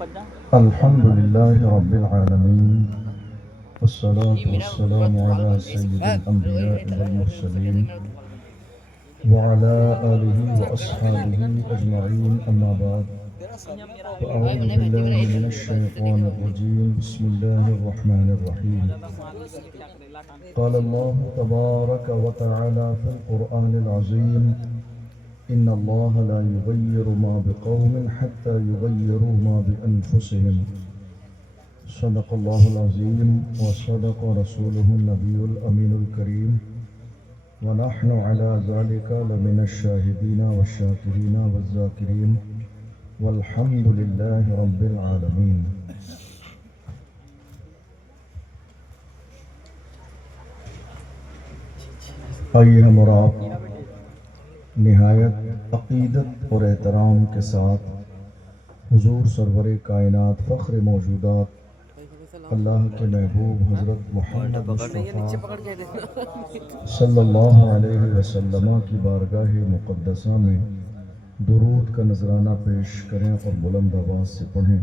الحمد لله رب العالمين والصلاة والسلام على سيد الأنبياء والمرسلين وعلى آله وأصحابه أجمعين أما بعد فأعوذ بالله من الشيطان الرجيم بسم الله الرحمن الرحيم قال الله تبارك وتعالى في القرآن العظيم إن الله لا يغير ما بقوم حتى يغيروا ما بأنفسهم صدق الله العظيم وصدق رسوله النبي الأمين الكريم ونحن على ذلك لمن الشاهدين والشاكرين والذاكرين والحمد لله رب العالمين. آئیے ہم اور آپ نہایت عقیدت اور احترام کے ساتھ حضور سرور کائنات فخر موجودات اللہ کے محبوب حضرت محمد مصطفیٰ صلی اللہ علیہ وسلم کی بارگاہ مقدسہ میں درود کا نذرانہ پیش کریں اور بلند آواز سے پڑھیں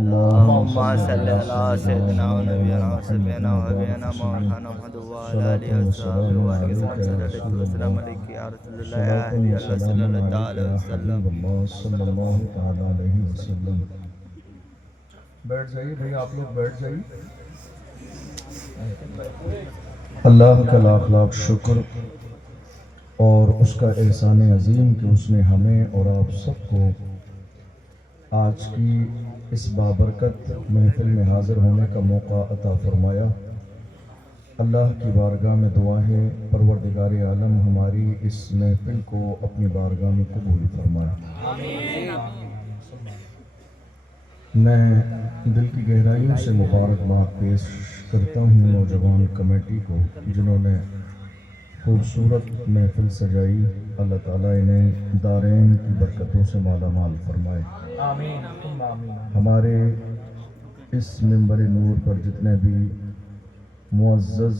اللہم صلی اللہ سیدنا و نبینا و سیدنا و حبیبنا مولانا محمد و آلہ وسلم و السلام علیکم یا رسول اللہ یا حبیب اللہ صلی اللہ علیہ وسلم. بیٹھ جائیے بھئی، آپ لوگ بیٹھ جائیے. اللہ کا لاکھ لاکھ شکر اور اس کا احسان عظیم کہ اس نے ہمیں اور آپ سب کو آج کی اس بابرکت محفل میں حاضر ہونے کا موقع عطا فرمایا. اللہ کی بارگاہ میں دعا ہے پروردگار عالم ہماری اس محفل کو اپنی بارگاہ میں قبول فرمائے. میں دل کی گہرائیوں سے مبارکباد پیش کرتا ہوں نوجوان کمیٹی کو جنہوں نے خوبصورت محفل سجائی. اللہ تعالیٰ انہیں دارین کی برکتوں سے مالا مال فرمائے. ہمارے اس منبر نور پر جتنے بھی معزز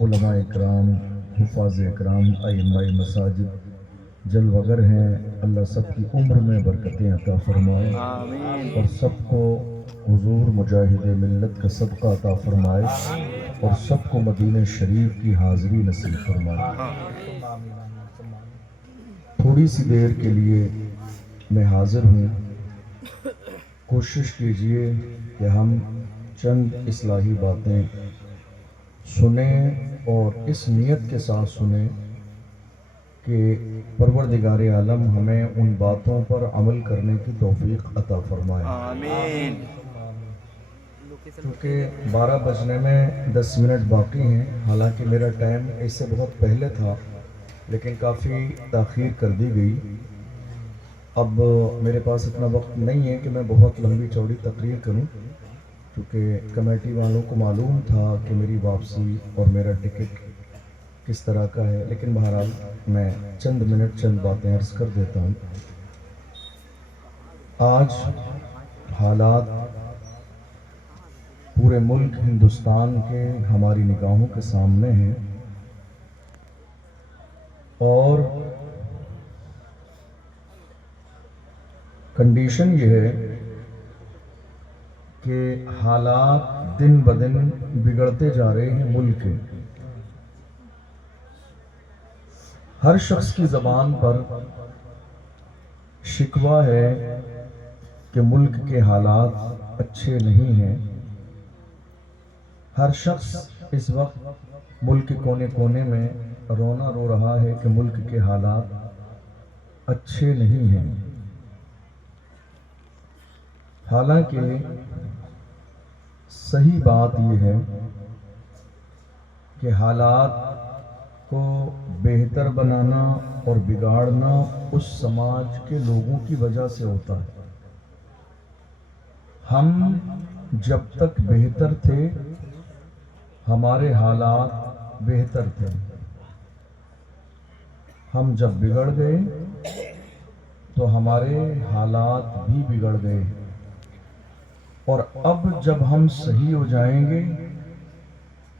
علماء اکرام، حفاظ اکرام، ائمہ مساجد جلوگر ہیں، اللہ سب کی عمر میں برکتیں عطا فرمائے اور سب کو حضور مجاہد ملت کا صدقہ عطا فرمائے اور سب کو مدینہ شریف کی حاضری نصیب فرمائے. تھوڑی سی دیر کے لیے میں حاضر ہوں. کوشش کیجئے کہ ہم چند اصلاحی باتیں سنیں اور اس نیت کے ساتھ سنیں کہ پروردگار عالم ہمیں ان باتوں پر عمل کرنے کی توفیق عطا فرمائے. آمین. کیونکہ 12 بجنے میں 10 منٹ باقی ہیں. حالانکہ میرا ٹائم اس سے بہت پہلے تھا لیکن کافی تاخیر کر دی گئی. اب میرے پاس اتنا وقت نہیں ہے کہ میں بہت لمبی چوڑی تقریر کروں کیونکہ کمیٹی والوں کو معلوم تھا کہ میری واپسی اور میرا ٹکٹ کس طرح کا ہے. لیکن بہرحال میں چند منٹ چند باتیں عرض کر دیتا ہوں. آج حالات پورے ملک ہندوستان کے ہماری نگاہوں کے سامنے ہیں اور کنڈیشن یہ ہے کہ حالات دن بدن بگڑتے جا رہے ہیں ملک کے. ہر شخص کی زبان پر شکوہ ہے کہ ملک کے حالات اچھے نہیں ہیں. ہر شخص اس وقت ملک کے کونے کونے میں رونا رو رہا ہے کہ ملک کے حالات اچھے نہیں ہیں. حالانکہ صحیح بات یہ ہے کہ حالات کو بہتر بنانا اور بگاڑنا اس سماج کے لوگوں کی وجہ سے ہوتا ہے. ہم جب تک بہتر تھے ہمارے حالات بہتر تھے. ہم جب بگڑ گئے تو ہمارے حالات بھی بگڑ گئے اور اب جب ہم صحیح ہو جائیں گے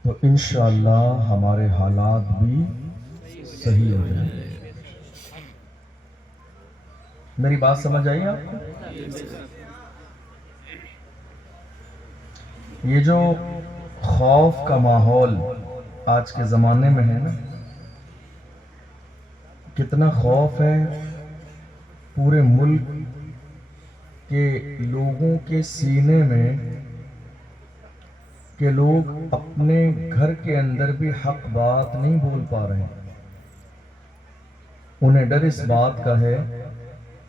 تو انشاءاللہ ہمارے حالات بھی صحیح ہو جائیں گے. میری بات سمجھ آئی آپ کو؟ یہ جو خوف کا ماحول آج کے زمانے میں ہے نا، کتنا خوف ہے پورے ملک کے لوگوں کے سینے میں کہ لوگ اپنے گھر کے اندر بھی حق بات نہیں بول پا رہے ہیں۔ انہیں ڈر اس بات کا ہے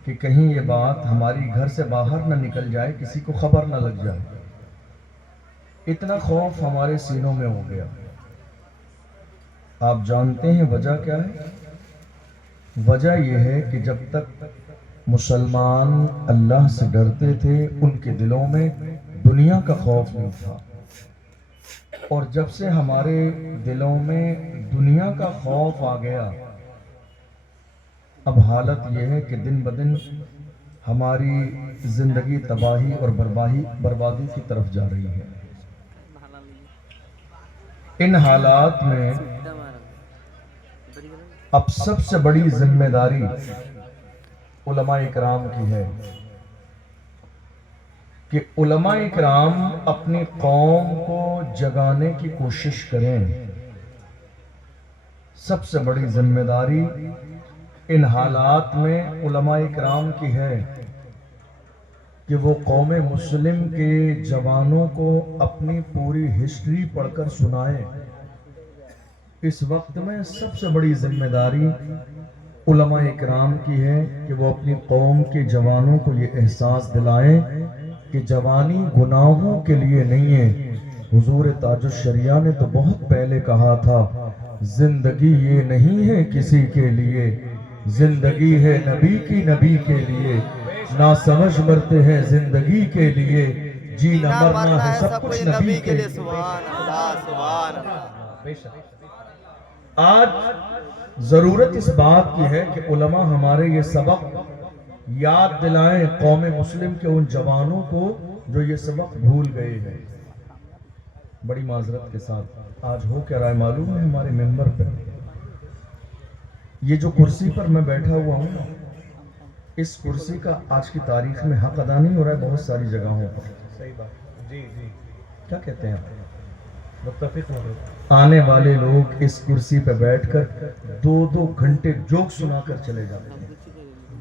کہ کہیں یہ بات ہماری گھر سے باہر نہ نکل جائے، کسی کو خبر نہ لگ جائے۔ اتنا خوف ہمارے سینوں میں ہو گیا۔ آپ جانتے ہیں وجہ کیا ہے؟ وجہ یہ ہے کہ جب تک مسلمان اللہ سے ڈرتے تھے ان کے دلوں میں دنیا کا خوف نہیں تھا، اور جب سے ہمارے دلوں میں دنیا کا خوف آ گیا، اب حالت یہ ہے کہ دن بدن ہماری زندگی تباہی اور بربادی کی طرف جا رہی ہے۔ ان حالات میں اب سب سے بڑی ذمہ داری علماء اکرام کی ہے کہ علماء اکرام اپنی قوم کو جگانے کی کوشش کریں۔ سب سے بڑی ذمہ داری ان حالات میں علماء اکرام کی ہے کہ وہ قوم مسلم کے جوانوں کو اپنی پوری ہسٹری پڑھ کر سنائیں۔ اس وقت میں سب سے بڑی ذمہ داری علماء اکرام کی ہے کہ وہ اپنی قوم کے جوانوں کو یہ احساس دلائیں کہ جوانی گناہوں کے لیے نہیں ہے۔ حضور تاج الشریعہ نے تو بہت پہلے کہا تھا، زندگی یہ نہیں ہے کسی کے لیے، زندگی ہے نبی کی، نبی کے لیے۔ نہ سمجھ مرتے ہیں زندگی کے لیے، جینا مرنا ہے سب کچھ نبی کے لیے۔ سبحان اللہ، سبحان اللہ۔ آج ضرورت اس بات کی ہے کہ علماء ہمارے یہ سبق یاد دلائیں قوم مسلم کے ان جوانوں کو جو یہ سبق بھول گئے ہیں۔ بڑی معذرت کے ساتھ آج ہو کیا رہا ہے معلوم ہے؟ ہمارے ممبر پر یہ جو کرسی پر میں بیٹھا ہوا ہوں، اس کرسی کا آج کی تاریخ میں حق ادا نہیں ہو رہا ہے بہت ساری جگہوں پر۔ صحیح بات، جی جی، کیا کہتے ہیں آپ؟ متفق ہوں۔ آنے والے لوگ اس کرسی پہ بیٹھ کر 2-2 گھنٹے جوک سنا کر چلے جاتے ہیں،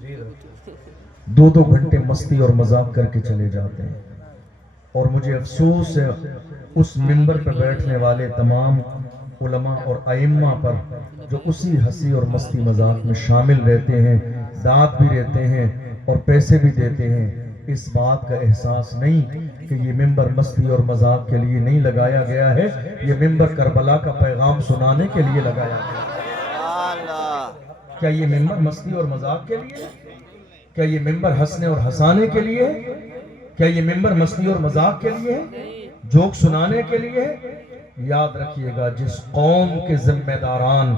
جی 2-2 گھنٹے مستی اور مذاق کر کے چلے جاتے ہیں، اور مجھے افسوس ہے اس منبر پہ بیٹھنے والے تمام علماء اور ائمہ پر جو اسی ہنسی اور مستی مذاق میں شامل رہتے ہیں، دعوت بھی رہتے ہیں اور پیسے بھی دیتے ہیں۔ اس بات کا احساس نہیں کہ یہ منبر مستی اور مذاق کے لیے نہیں لگایا گیا ہے، یہ منبر کربلا کا پیغام سنانے کے لیے لگایا گیا ہے۔ کیا یہ منبر مستی اور مذاق کے لیے ہے؟ کیا یہ منبر ہنسنے اور ہنسانے کے لیے ہے؟ کیا یہ منبر مستی اور مذاق کے لیے ہے؟ جوک سنانے کے لیے ہے؟ یاد رکھیے گا، جس قوم کے ذمہ داران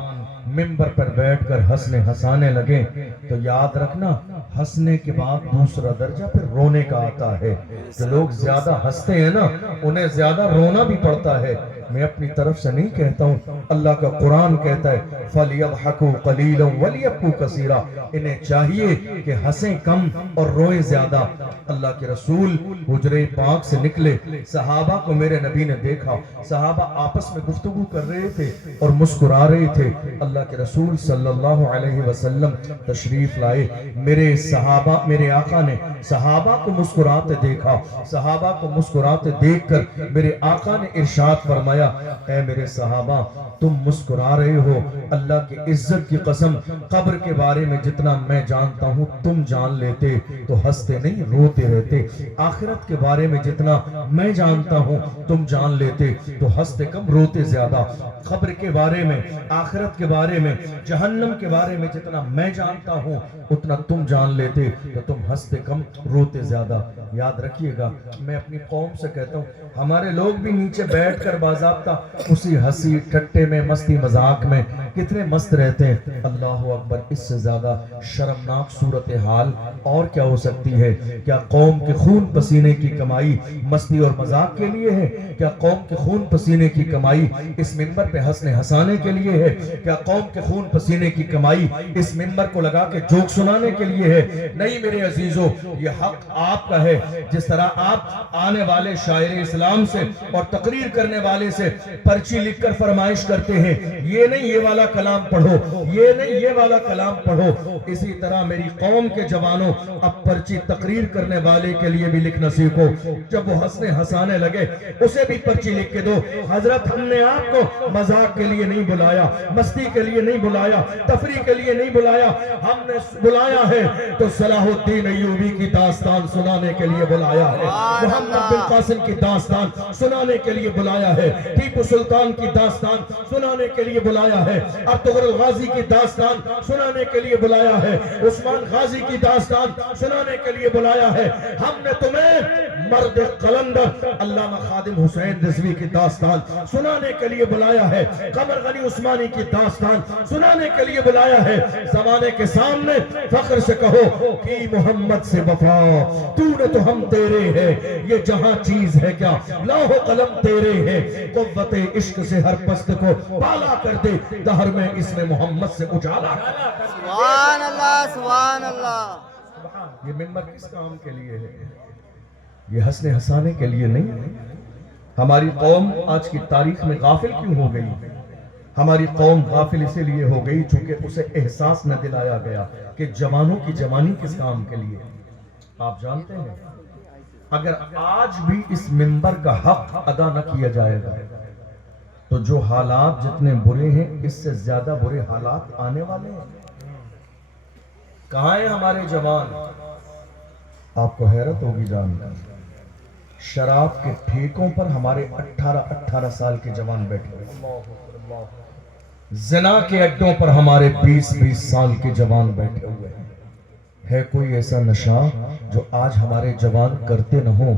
منبر پر بیٹھ کر ہنسنے ہنسانے لگے تو یاد رکھنا ہنسنے کے بعد دوسرا درجہ پھر رونے کا آتا ہے۔ جو لوگ زیادہ ہنستے ہیں نا انہیں زیادہ رونا بھی پڑتا ہے۔ میں اپنی طرف سے نہیں کہتا ہوں، اللہ کا قرآن کہتا ہے فَلْيَضْحَكُوا قَلِيلًا وَلْيَبْكُوا كَثِيرًا، انہیں چاہیے کہ ہنسیں کم اور روئیں زیادہ۔ اللہ کے رسول حجرے پاک سے نکلے، صحابہ کو میرے نبی نے دیکھا، صحابہ آپس میں گفتگو کر رہے تھے اور مسکرا رہے تھے۔ اللہ کے رسول صلی اللہ علیہ وسلم تشریف لائے، میرے صحابہ، میرے آقا نے صحابہ کو مسکراتے دیکھا، صحابہ کو مسکراتے دیکھ کر میرے آقا نے ارشاد فرمایا، اے میرے صحابہ تم مسکرا رہے ہو، اللہ کی عزت کی قسم قبر کے بارے میں جتنا میں جانتا ہوں تم جان لیتے تو ہنستے نہیں روتے رہتے، آخرت کے بارے میں جتنا میں جانتا ہوں تم جان لیتے تو ہنستے کم روتے زیادہ، قبر کے بارے میں، آخرت کے بارے میں، جہنم کے بارے میں جتنا میں جانتا ہوں اتنا تم جان لیتے تو تم ہنستے کم روتے زیادہ۔ یاد رکھیے گا، میں اپنی قوم سے کہتا ہوں ہمارے لوگ بھی نیچے بیٹھ کر باضابطہ اسی ہنسی ٹھٹے میں مستی مذاق میں کتنے مست رہتے ہیں۔ اللہ اکبر، اس سے زیادہ شرمناک صورتحال اور کیا ہو سکتی ہے؟ کیا قوم کے خون پسینے کی کمائی مستی اور مذاق کے لیے ہے؟ کیا قوم کے خون پسینے کی کمائی اس منبر پہ ہنسنے ہنسانے کے لیے ہے؟ کیا قوم کے خون پسینے کی کمائی اس منبر کو لگا کے جوک سنانے کے لیے ہے؟ نہیں میرے عزیزو، یہ حق آپ کا ہے، جس طرح آپ آنے والے شاعر اسلام سے اور تقریر کرنے والے سے پرچی لکھ کر فرمائش کرتے ہیں یہ نہیں یہ والا کلام پڑھو، یہ نہیں یہ والا کلام پڑھو، اسی طرح میری قوم کے جوانوں اب پرچی تقریر کرنے والے کے لیے بھی لکھنا سیکھو۔ جب وہ ہنسانے لگے اسے بھی پرچی لکھ کے دو، حضرت ہم نے آپ کو مذاق کے لیے نہیں بلایا، مستی کے لیے نہیں بلایا، تفریح کے لیے نہیں بلایا، ہم نے بلایا ہے تو صلاح الدین ایوبی کی داستان سنانے کے لیے بلایا ہے، محمد بن قاسم کی داستان سنانے کے لیے بلایا ہے، ٹیپو سلطان کی داستان سنانے کے لیے بلایا ہے، ارطغرل غازی کی داستان سنانے کے لیے بلایا ہے، عثمان غازی کی داستان سنانے کے لیے بلایا ہے۔ ہم نے تمہیں مرد قلندر علامہ خادم حسین رضوی کی داستان سنانے کے لیے بلایا ہے، قمر غنی عثمانی کی داستان سنانے کے لیے بلایا ہے۔ زمانے کے سامنے فخر سے کہو کہ محمد سے وفا تو نے تو ہم تیرے ہیں، یہ جہاں چیز ہے کیا لوح و قلم تیرے ہیں، قوت عشق سے ہر پست کو بالا کر دے، دہر میں اس میں محمد سے اجالا کر دے۔ سبحان اللہ سبحان اللہ۔ یہ منبر کس کام کے لیے ہے؟ یہ ہنسنے ہنسانے کے لیے نہیں۔ ہماری قوم آج کی تاریخ میں غافل کیوں ہو گئی؟ ہماری قوم غافل اسی لیے ہو گئی چونکہ اسے احساس نہ دلایا گیا کہ جوانوں کی جوانی کس کام کے لیے۔ آپ جانتے ہیں اگر آج بھی اس منبر کا حق ادا نہ کیا جائے گا تو جو حالات جتنے برے ہیں اس سے زیادہ برے حالات آنے والے ہیں۔ کہاں ہیں ہمارے جوان؟ آپ کو حیرت ہوگی جان کر شراب کے ٹھیکوں پر ہمارے 18 سال کے جوان بیٹھے ہوئے، زنا کے اڈوں پر ہمارے 20 سال کے جوان بیٹھے ہوئے ہیں۔ ہے کوئی ایسا نشہ جو آج ہمارے جوان کرتے نہ ہو؟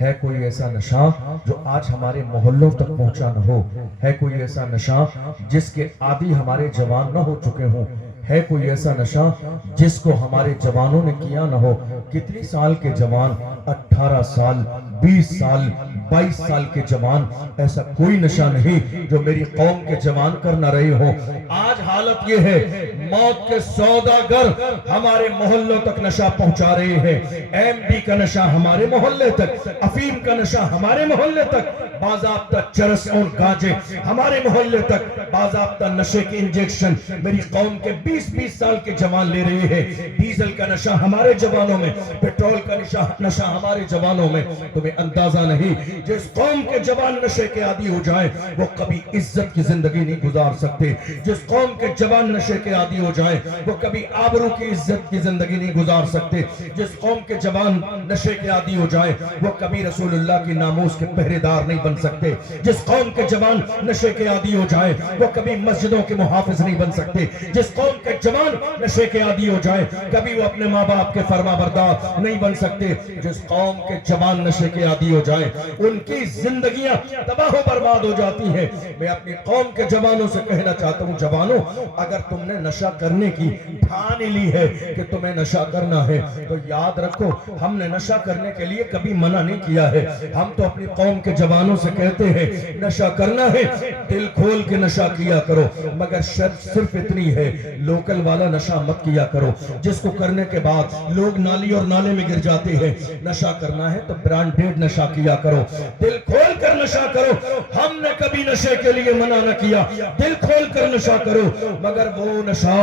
ہے کوئی ایسا نشہ جو آج ہمارے محلوں تک پہنچا نہ ہو؟ ہے کوئی ایسا نشہ جس کے عادی ہمارے جوان نہ ہو چکے ہوں؟ ہے کوئی ایسا نشہ جس کو ہمارے جوانوں نے کیا نہ ہو؟ کتنی سال کے جوان، 18 سال، 20 سال، 22 سال کے جوان، ایسا کوئی نشہ نہیں جو میری قوم کے جوان کر نہ رہے ہوں۔ آج حالت یہ ہے موت کے سوداگر ہمارے محلوں تک نشہ پہنچا رہے ہیں، ایم ڈی کا نشہ ہمارے محلے تک، افیم کا نشہ ہمارے محلے تک، باضابطہ چرس اور گاجے ہمارے محلے تک، باضابطہ نشے کے انجیکشن میری قوم کے 20 سال کے جوان لے رہے ہیں، ڈیزل کا نشہ ہمارے جوانوں میں، پیٹرول کا نشہ ہمارے جوانوں میں۔ تمہیں اندازہ نہیں جس قوم کے جوان نشے کے عادی ہو جائیں وہ کبھی عزت کی زندگی نہیں گزار سکتے، جس قوم کے جوان نشے کے عادی ہو جائیں وہ کبھی آبرو کی عزت کی زندگی نہیں گزار سکتے، جس قوم کے جوان نشے کے عادی ہو جائیں وہ کبھی رسول اللہ کی ناموس کے پہرے دار نہیں بن سکتے، جس قوم کے جوان نشے کے عادی ہو جائیں وہ کبھی مسجدوں کے محافظ نہیں بن سکتے، جس قوم کے جوان نشے کے عادی ہو جائیں کبھی وہ اپنے ماں باپ کے فرما بردار نہیں بن سکتے، جس قوم کے جوان نشے کے عادی ہو جائیں ان کی زندگیاں تباہ و برباد ہو جاتی ہیں۔ میں اپنی قوم کے جوانوں سے کہنا چاہتا ہوں، جوانوں اگر تم نے نشہ کرنے کی ٹھان لی ہے کہ تمہیں نشہ کرنا ہے تو یاد رکھو ہم نے نشہ کرنے کے لیے کبھی منع نہیں کیا ہے۔ ہم تو اپنی قوم کے جوانوں سے کہتے ہیں نشہ کرنا ہے دل کھول کے نشہ کیا کرو، مگر شرط صرف اتنی ہے لوکل والا نشہ مت کیا کرو جس کو کرنے کے بعد لوگ نالی اور نالے میں گر جاتے ہیں۔ نشہ کرنا ہے تو برانڈیڈ نشہ کیا کرو، دل کھول کر نشہ کرو۔ ہم نے کبھی نشے کے لیے منع نہ کیا، دل کھول کر نشہ کرو، مگر وہ نشہ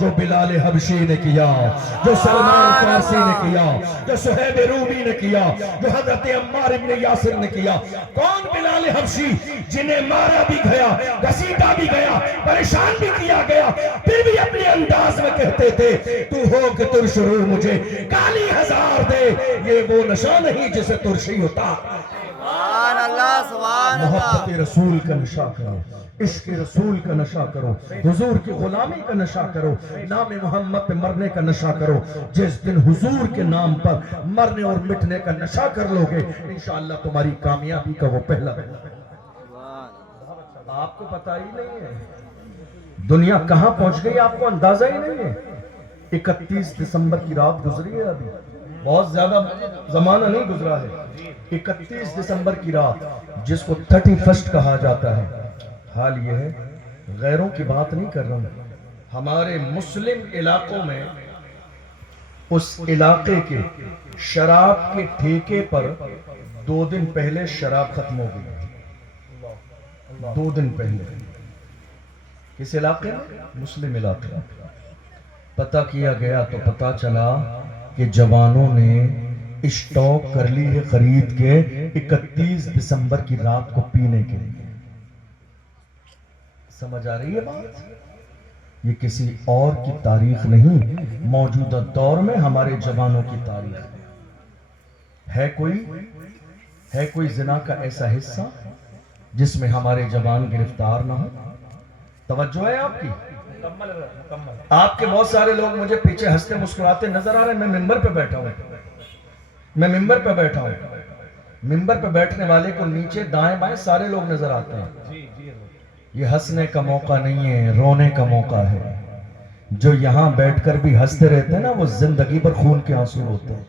جو بلال حبشی نے کیا، جو سلمان فارسی نے کیا، جو صہیب رومی نے کیا، جو حضرت عمار ابن یاسر نے کیا۔ کون بلال حبشی جنہیں مارا بھی گیا، گھسیٹا بھی گیا، پریشان بھی کیا گیا، پھر بھی اپنے انداز میں کہتے تھے تو ہو کہ ترش رو مجھے کالی ہزار دے، یہ وہ نشہ نہیں جسے ترشی ہوتا۔ سبحان اللہ سبحان اللہ۔ محبت رسول کا نشہ کرو، عشق رسول کا نشہ کرو، حضور کی غلامی کا نشہ کرو، نام محمد پہ مرنے کا نشہ کرو۔ جس دن حضور کے نام پر مرنے اور مٹنے کا نشہ کر لو گے انشاءاللہ تمہاری کامیابی کا وہ پہلا آپ کو پتہ ہی نہیں ہے دنیا کہاں پہنچ گئی، آپ کو اندازہ ہی نہیں ہے۔ 31 دسمبر کی رات گزری ہے، ابھی بہت زیادہ زمانہ نہیں گزرا ہے۔ 31 دسمبر کی رات جس کو 31 کہا جاتا ہے۔ حال یہ ہے غیروں کی بات نہیں کر رہا ہوں، ہمارے مسلم علاقوں میں اس علاقے کے شراب کے ٹھیکے پر 2 دن پہلے شراب ختم ہو گئی. 2 دن پہلے کس علاقے میں؟ مسلم علاقے. پتہ کیا گیا تو پتہ چلا کہ جوانوں نے اسٹاک کر لی ہے خرید کے 31 دسمبر کی رات کو پینے کے لیے. سمجھ آ رہی ہے بات؟ یہ کسی اور کی تاریخ نہیں، موجودہ دور میں ہمارے جوانوں کی تاریخ ہے. کوئی زنا کا ایسا حصہ جس میں ہمارے جوان گرفتار نہ ہو؟ توجہ ہے آپ کی؟ آپ کے بہت سارے لوگ مجھے پیچھے ہنستے مسکراتے نظر آ رہے ہیں. میں ممبر پہ بیٹھا ہوں. ممبر پہ بیٹھنے والے کو نیچے دائیں بائیں سارے لوگ نظر آتے ہیں. یہ ہنسنے کا موقع نہیں ہے، رونے کا موقع ہے. جو یہاں بیٹھ کر بھی ہنستے رہتے ہیں نا، وہ زندگی پر خون کے آنسو ہوتے ہیں.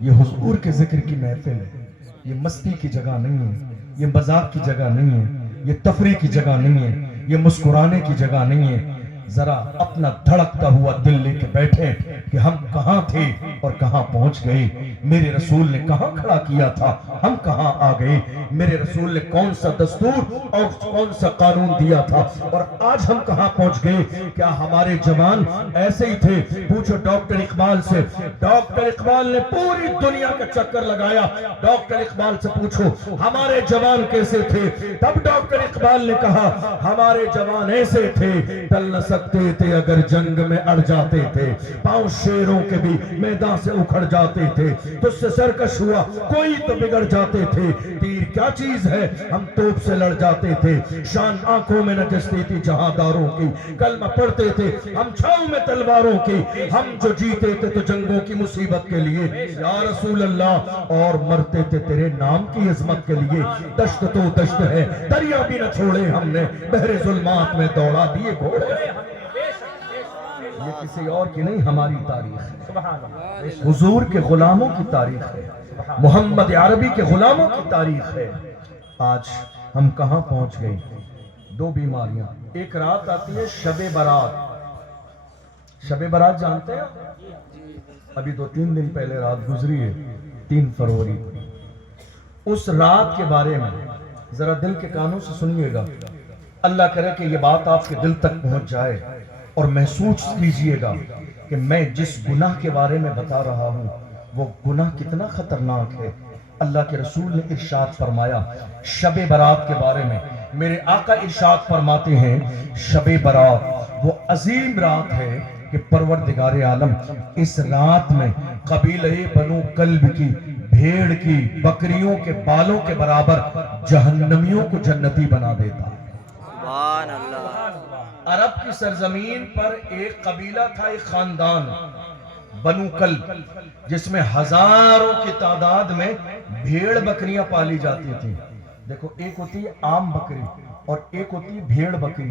یہ حضور کے ذکر کی محفل ہے، یہ مستی کی جگہ نہیں ہے، یہ مذاق کی جگہ نہیں ہے، یہ تفریح کی جگہ نہیں ہے، یہ مسکرانے کی جگہ نہیں ہے. ذرا اپنا دھڑکتا ہوا دل لے کے بیٹھے کہ ہم کہاں تھے اور کہاں پہنچ گئے. میرے رسول نے کہاں کھڑا کیا تھا، ہم کہاں آ گئے. میرے رسول نے کون سا دستور اور کون سا قانون دیا تھا اور آج ہم کہاں پہنچ گئے. کیا ہمارے جوان ایسے ہی تھے؟ پوچھو ڈاکٹر اقبال سے. ڈاکٹر اقبال نے پوری دنیا کا چکر لگایا. ڈاکٹر اقبال سے پوچھو ہمارے جوان کیسے تھے. تب ڈاکٹر اقبال نے کہا ہمارے جوان ایسے تھے، ٹل نہ سکتے تھے اگر جنگ میں اڑ جاتے تھے. پاؤں شیروں کے بھی میدان سے اکھڑ جاتے تھے. تجھ سے سرکش ہوا کوئی تو بگڑ جاتے تھے. تیر کیا چیز ہے ہم توپ سے لڑ جاتے تھے. شان آنکھوں میں نجستی تھی جہانداروں کی. کلمہ پڑھتے تھے ہم چھاؤں میں تلواروں کی. ہم جو جیتے تھے تو جنگوں کی مصیبت کے لیے یا رسول اللہ، اور مرتے تھے تیرے نام کی عظمت کے لیے. دشت تو دشت ہے دریا بھی نہ چھوڑے ہم نے، بحر ظلمات میں دوڑا دیے گھوڑے. یہ کسی اور کی نہیں، ہماری تاریخ ہے. حضور کے غلاموں کی تاریخ ہے، محمد عربی کے غلاموں کی تاریخ ہے. آج ہم کہاں پہنچ گئے؟ 2 بیماریاں. ایک رات آتی ہے شب برات. شب برات جانتے ہیں؟ ابھی 2-3 دن پہلے رات گزری ہے، 3 فروری. اس رات کے بارے میں ذرا دل کے کانوں سے سنیے گا. اللہ کرے کہ یہ بات آپ کے دل تک پہنچ جائے اور محسوس کیجئے گا کہ میں جس گناہ کے بارے میں بتا رہا ہوں وہ گناہ کتنا خطرناک ہے. اللہ کے رسول نے ارشاد فرمایا شب برات کے بارے میں. میرے آقا ارشاد فرماتے ہیں شب برات وہ عظیم رات ہے کہ پروردگار عالم اس رات میں قبیلہ بنو کلب کی بھیڑ کی بکریوں کے بالوں کے برابر جہنمیوں کو جنتی بنا دیتا. سبحان اللہ. عرب کی سرزمین پر ایک قبیلہ تھا، ایک خاندان بنو کلب، جس میں ہزاروں کی تعداد میں بھیڑ بکریاں پالی جاتی تھیں. دیکھو ایک ہوتی ہے عام بکری اور ایک ہوتی ہے بھیڑ بکری.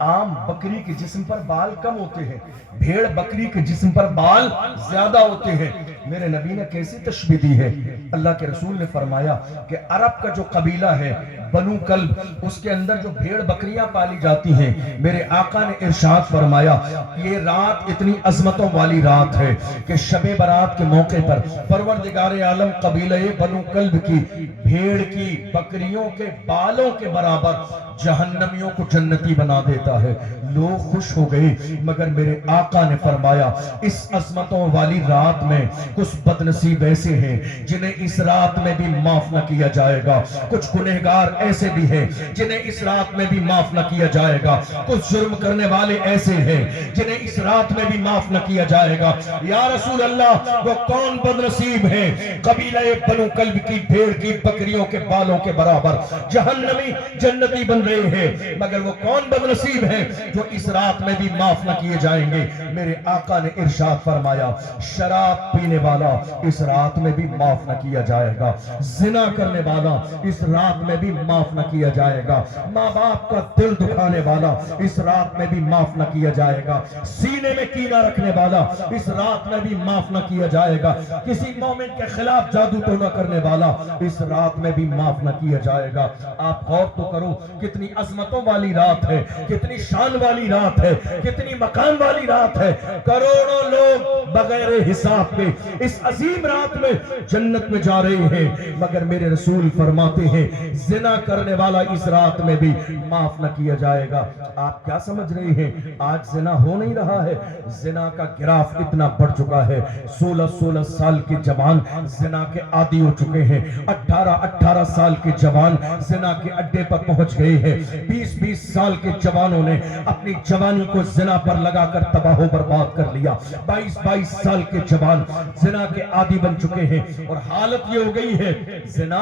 عام بکری کے جسم پر بال کم ہوتے ہیں، بھیڑ بکری کے جسم پر بال زیادہ ہوتے ہیں. میرے نبی نے کیسی تشبیہ دی ہے؟ اللہ کے رسول نے فرمایا کہ عرب کا جو قبیلہ ہے بنو کلب، اس کے اندر جو بھیڑ بکریاں پالی جاتی ہیں، میرے آقا نے ارشاد فرمایا یہ رات اتنی عظمتوں والی رات ہے کہ شب برات کے موقع پر پروردگار عالم قبیلہ بنو کلب کی بھیڑ کی بکریوں کے بالوں کے برابر جہنمیوں کو جنتی بنا دیتا ہے. لوگ خوش ہو گئے، مگر میرے آقا نے فرمایا اس عظمتوں والی رات میں کچھ بدنصیب ایسے ہیں جنہیں اس رات میں بھی معاف نہ کیا جائے گا. کچھ گنہگار ایسے بھی ہیں جنہیں اس رات میں بھی معاف نہ کیا جائے گا. کچھ جرم کرنے والے ایسے ہیں جنہیں اس رات میں بھی معاف نہ کیا جائے گا. یا رسول اللہ وہ کون بدنصیب ہیں؟ قبیلہ بنو کلب کی بھیڑ کی بکریوں کے بالوں کے برابر جہنمی جنتی بن رہے ہیں، مگر وہ کون بدنصیب ہیں جو اس رات میں بھی معاف نہ کیے جائیں گے؟ میرے آقا نے ارشاد فرمایا شراب پینے والا اس رات میں بھی معاف نہ کیا جائے گا، زنا کرنے والا اس رات میں بھی معاف نہ کیا جائے گا، ماں باپ کا دل دکھانے والا اس رات میں بھی معاف نہ کیا جائے گا، سینے میں کینہ رکھنے والا اس رات میں بھی معاف نہ کیا جائے گا، کسی مومن کے خلاف جادو ٹونا کرنے والا اس رات میں بھی معاف نہ کیا جائے گا۔ آپ غور تو کرو کتنی عظمتوں والی رات ہے، کتنی شان والی رات ہے، کتنی مقام والی رات ہے، کروڑوں لوگ بغیر حساب کے اس عظیم رات میں جنت میں جا رہے ہیں، مگر میرے رسول فرماتے ہیں زنا کرنے والا اس رات میں بھی معاف نہ کیا جائے گا۔ آپ کیا سمجھ رہے ہیں آج زنا ہو نہیں رہا ہے؟ زنا کا گراف اتنا بڑھ چکا ہے، 16 سال کے جوان زنا کے عادی ہو چکے ہیں، 18 سال کے جوان زنا کے اڈے پر پہنچ گئے ہیں، 20 سال کے جوانوں نے اپنی جوانی کو زنا پر لگا کر تباہ و برباد کر لیا، 22 سال کے جوان زنا کے عادی بن چکے ہیں، اور حالت یہ ہو گئی ہے زنا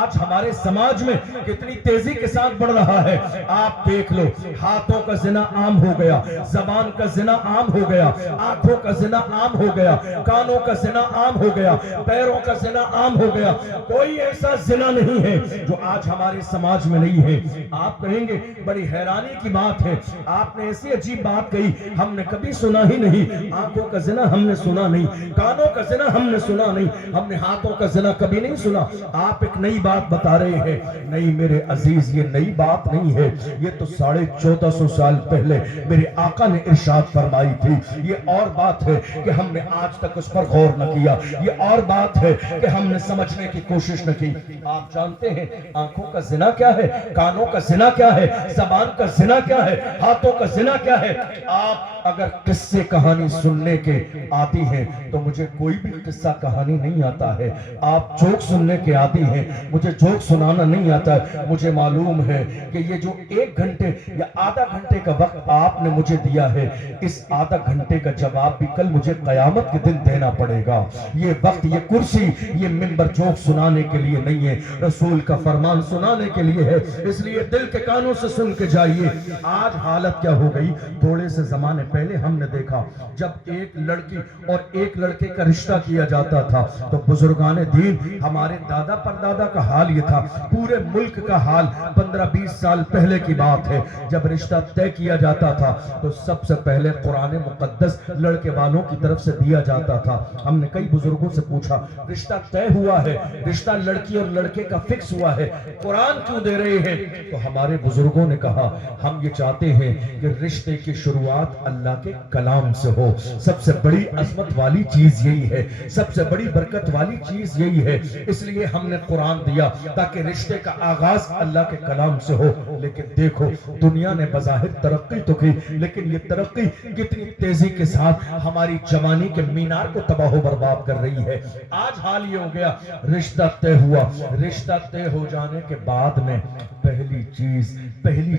آج ہمارے سماج میں کتنی تیزی کے ساتھ بڑھ رہا ہے۔ آپ دیکھ لو ہاتھوں کا زنا عام ہو گیا، زبان کا زنا عام ہو گیا، آنکھوں کا زنا عام ہو گیا، کانوں کا زنا عام ہو گیا، پیروں کا زنا عام ہو گیا، کوئی ایسا زنا نہیں ہے جو آج ہمارے سماج میں نہیں ہے۔ آپ کہیں گے بڑی حیرانی کی بات ہے، آپ نے ایسی عجیب بات کہی ہم نے کبھی سنا ہی نہیں، آنکھوں کا زنا ہم نے سنا نہیں، کانوں کا زنا ہم نے سنا نہیں، ہم نے ہاتھوں کا زنا کبھی نہیں سنا۔ آپ ایک نئی بات بتا رہے ہیں، نہیں میرے عزیز یہ نئی بات نہیں ہے، یہ تو 1450 سال پہلے میرے آقا نے ارشاد فرمائی تھی۔ یہ اور بات ہے کہ ہم نے آج تک اس پر غور نہ کیا، یہ اور بات ہے کہ ہم نے سمجھنے کی کوشش نہ کی۔ آپ جانتے ہیں آنکھوں کا زنا کیا ہے، کانوں کا زنا کیا ہے، زبان کا زنا کیا ہے، ہاتھوں کا زنا کیا ہے؟ آپ اگر قصے کہانی سننے کے عادی ہیں تو مجھے کوئی بھی قصہ کہانی نہیں آتا ہے، آپ جوک سننے کے عادی ہیں، مجھے جوک سنانا نہیں آتا ہے۔ مجھے معلوم ہے کہ یہ جو 1 گھنٹے یا آدھا گھنٹے کا وقت آپ نے مجھے دیا ہے، اس آدھا گھنٹے کا جواب بھی کل مجھے قیامت کے دن دینا پڑے گا۔ یہ وقت، یہ کرسی، یہ منبر جوک سنانے کے لیے نہیں ہے، رسول کا فرمان سنانے کے لیے ہے، اس لیے دل کے کانوں سے سن کے جائیے۔ آج حالت کیا ہو گئی، تھوڑے سے زمانے پہلے ہم نے دیکھا جب ایک لڑکی اور ایک لڑکے کا رشتہ کیا جاتا تھا تو بزرگان دین، ہمارے دادا پردادا کا حال یہ تھا، پورے ملک کا حال 15-20 سال پہلے کی بات ہے، جب رشتہ طے کیا جاتا تھا تو سب سے پہلے قرآن مقدس لڑکے والوں کی طرف سے دیا جاتا تھا۔ ہم نے کئی بزرگوں سے پوچھا رشتہ طے ہوا ہے، رشتہ لڑکی اور لڑکے کا فکس ہوا ہے، قرآن کیوں دے رہے ہیں؟ تو ہمارے بزرگوں نے کہا ہم یہ چاہتے ہیں کہ رشتے کی شروعات اللہ کے کلام سے ہو، سب سے بڑی عظمت والی چیز یہی ہے، سب سے بڑی برکت والی چیز یہی ہے، اس لیے ہم نے قرآن دیا تاکہ رشتے کا آغاز اللہ کے کلام سے ہو۔ لیکن دیکھو دنیا نے بظاہر ترقی تو کی، لیکن یہ ترقی کتنی تیزی کے ساتھ ہماری جوانی کے مینار کو تباہ و برباد کر رہی ہے۔ آج حال یہ ہو گیا رشتہ طے ہوا، رشتہ طے ہو جانے کے بعد میں پہلی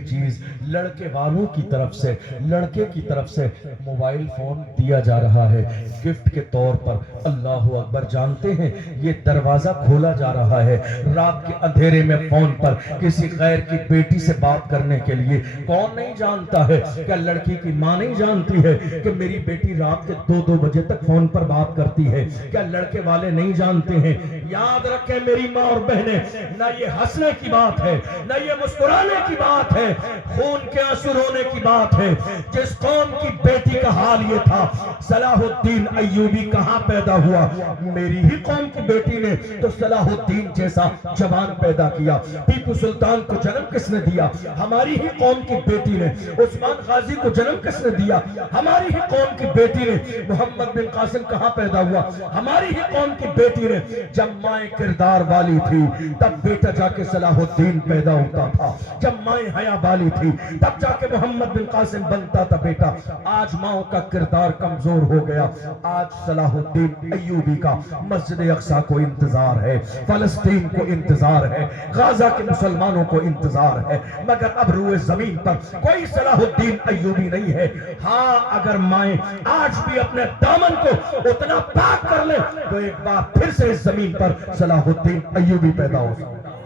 چیز لڑکے والوں کی طرف سے، لڑکے کی طرف سے موبائل فون دیا جا رہا ہے گفٹ کے طور پر۔ اللہ اکبر، جانتے ہیں یہ دروازہ کھولا جا رہا ہے رات کے اندھیرے میں فون پر کسی غیر کی بیٹی سے بات کرنے کے لیے۔ کون نہیں جانتا ہے، کیا لڑکی کی ماں نہیں جانتی ہے کہ میری بیٹی رات کے 2 بجے تک فون پر بات کرتی ہے؟ کیا لڑکے والے نہیں جانتے ہیں؟ یاد رکھیں میری ماں اور بہنیں، نہ یہ ہنسنے کی بات ہے، نہ یہ مسکرانے کی بات ہے، خون کے آنسو رونے کی بات ہے۔ جس قوم کی بیٹی کا حال یہ تھا، صلاح الدین ایوبی کہاں پیدا ہوا؟ میری ہی قوم کی بیٹی نے تو صلاح الدین جیسا جوان پیدا کیا۔ ٹیپو سلطان کو جنم کس نے دیا؟ ہماری ہی قوم کی بیٹی نے۔ عثمان غازی کو جنم کس نے دیا؟ ہماری ہی قوم کی بیٹی نے۔ محمد بن قاسم کہاں پیدا ہوا؟ ہماری ہی قوم کی بیٹی نے۔ جب مائیں کردار والی تھی تب بیٹا جا کے صلاح الدین پیدا ہوتا تھا، جب مائیں حیا والی تھی تب جا کے محمد بن قاسم بنتا تھا بیٹا۔ آج ماؤں کا کردار کمزور ہو گیا، آج صلاح الدین ایوبی کا مسجد اقصی کو انتظار ہے، فلسطین کو انتظار ہے، غزہ کے مسلمانوں کو انتظار ہے، مگر اب روئے زمین پر کوئی صلاح الدین ایوبی نہیں ہے۔ ہاں اگر مائیں آج بھی اپنے دامن کو اتنا پاک کر لیں تو ایک بار پھر سے اس زمین پر صلاح الدین ایوبی پیدا ہو سکتا ہے۔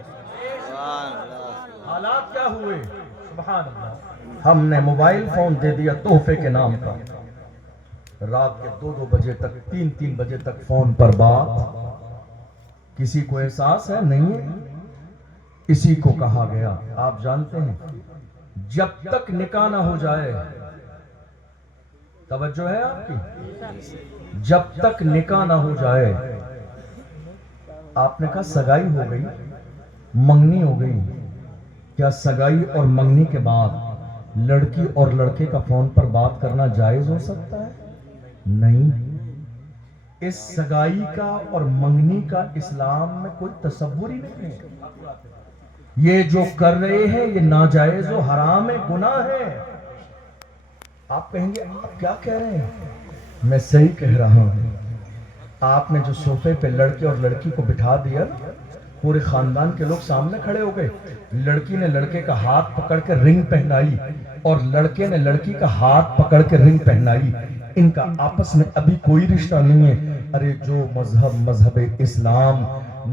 حالات کیا ہوئے؟ سبحان اللہ، ہم نے موبائل فون دے دیا تحفے کے نام پر، رات کے 2 بجے تک، 3 بجے تک فون پر بات۔ کسی کو احساس ہے؟ نہیں ہے۔ اسی کو کہا گیا، آپ جانتے ہیں جب تک نکاح نہ ہو جائے، توجہ ہے آپ کی، جب تک نکاح نہ ہو جائے، آپ نے کہا سگائی ہو گئی، منگنی ہو گئی، کیا سگائی اور منگنی کے بعد لڑکی اور لڑکے کا فون پر بات کرنا جائز ہو سکتا ہے؟ نہیں، اس سگائی کا اور منگنی کا اسلام میں کوئی تصور ہی نہیں ہے۔ یہ جو کر رہے ہیں یہ ناجائز و حرام ہے، گناہ ہے۔ آپ کہیں گے آپ کیا کہہ رہے ہیں؟ میں صحیح کہہ رہا ہوں۔ آپ نے جو صوفے پہ لڑکے اور لڑکی کو بٹھا دیا نا، پورے خاندان کے لوگ سامنے کھڑے ہو گئے، لڑکی نے لڑکے کا ہاتھ پکڑ کے رنگ پہنائی اور لڑکے نے لڑکی کا ہاتھ پکڑ کے رنگ پہنائی، ان کا آپس میں ابھی کوئی رشتہ نہیں ہے۔ ارے جو مذہب اسلام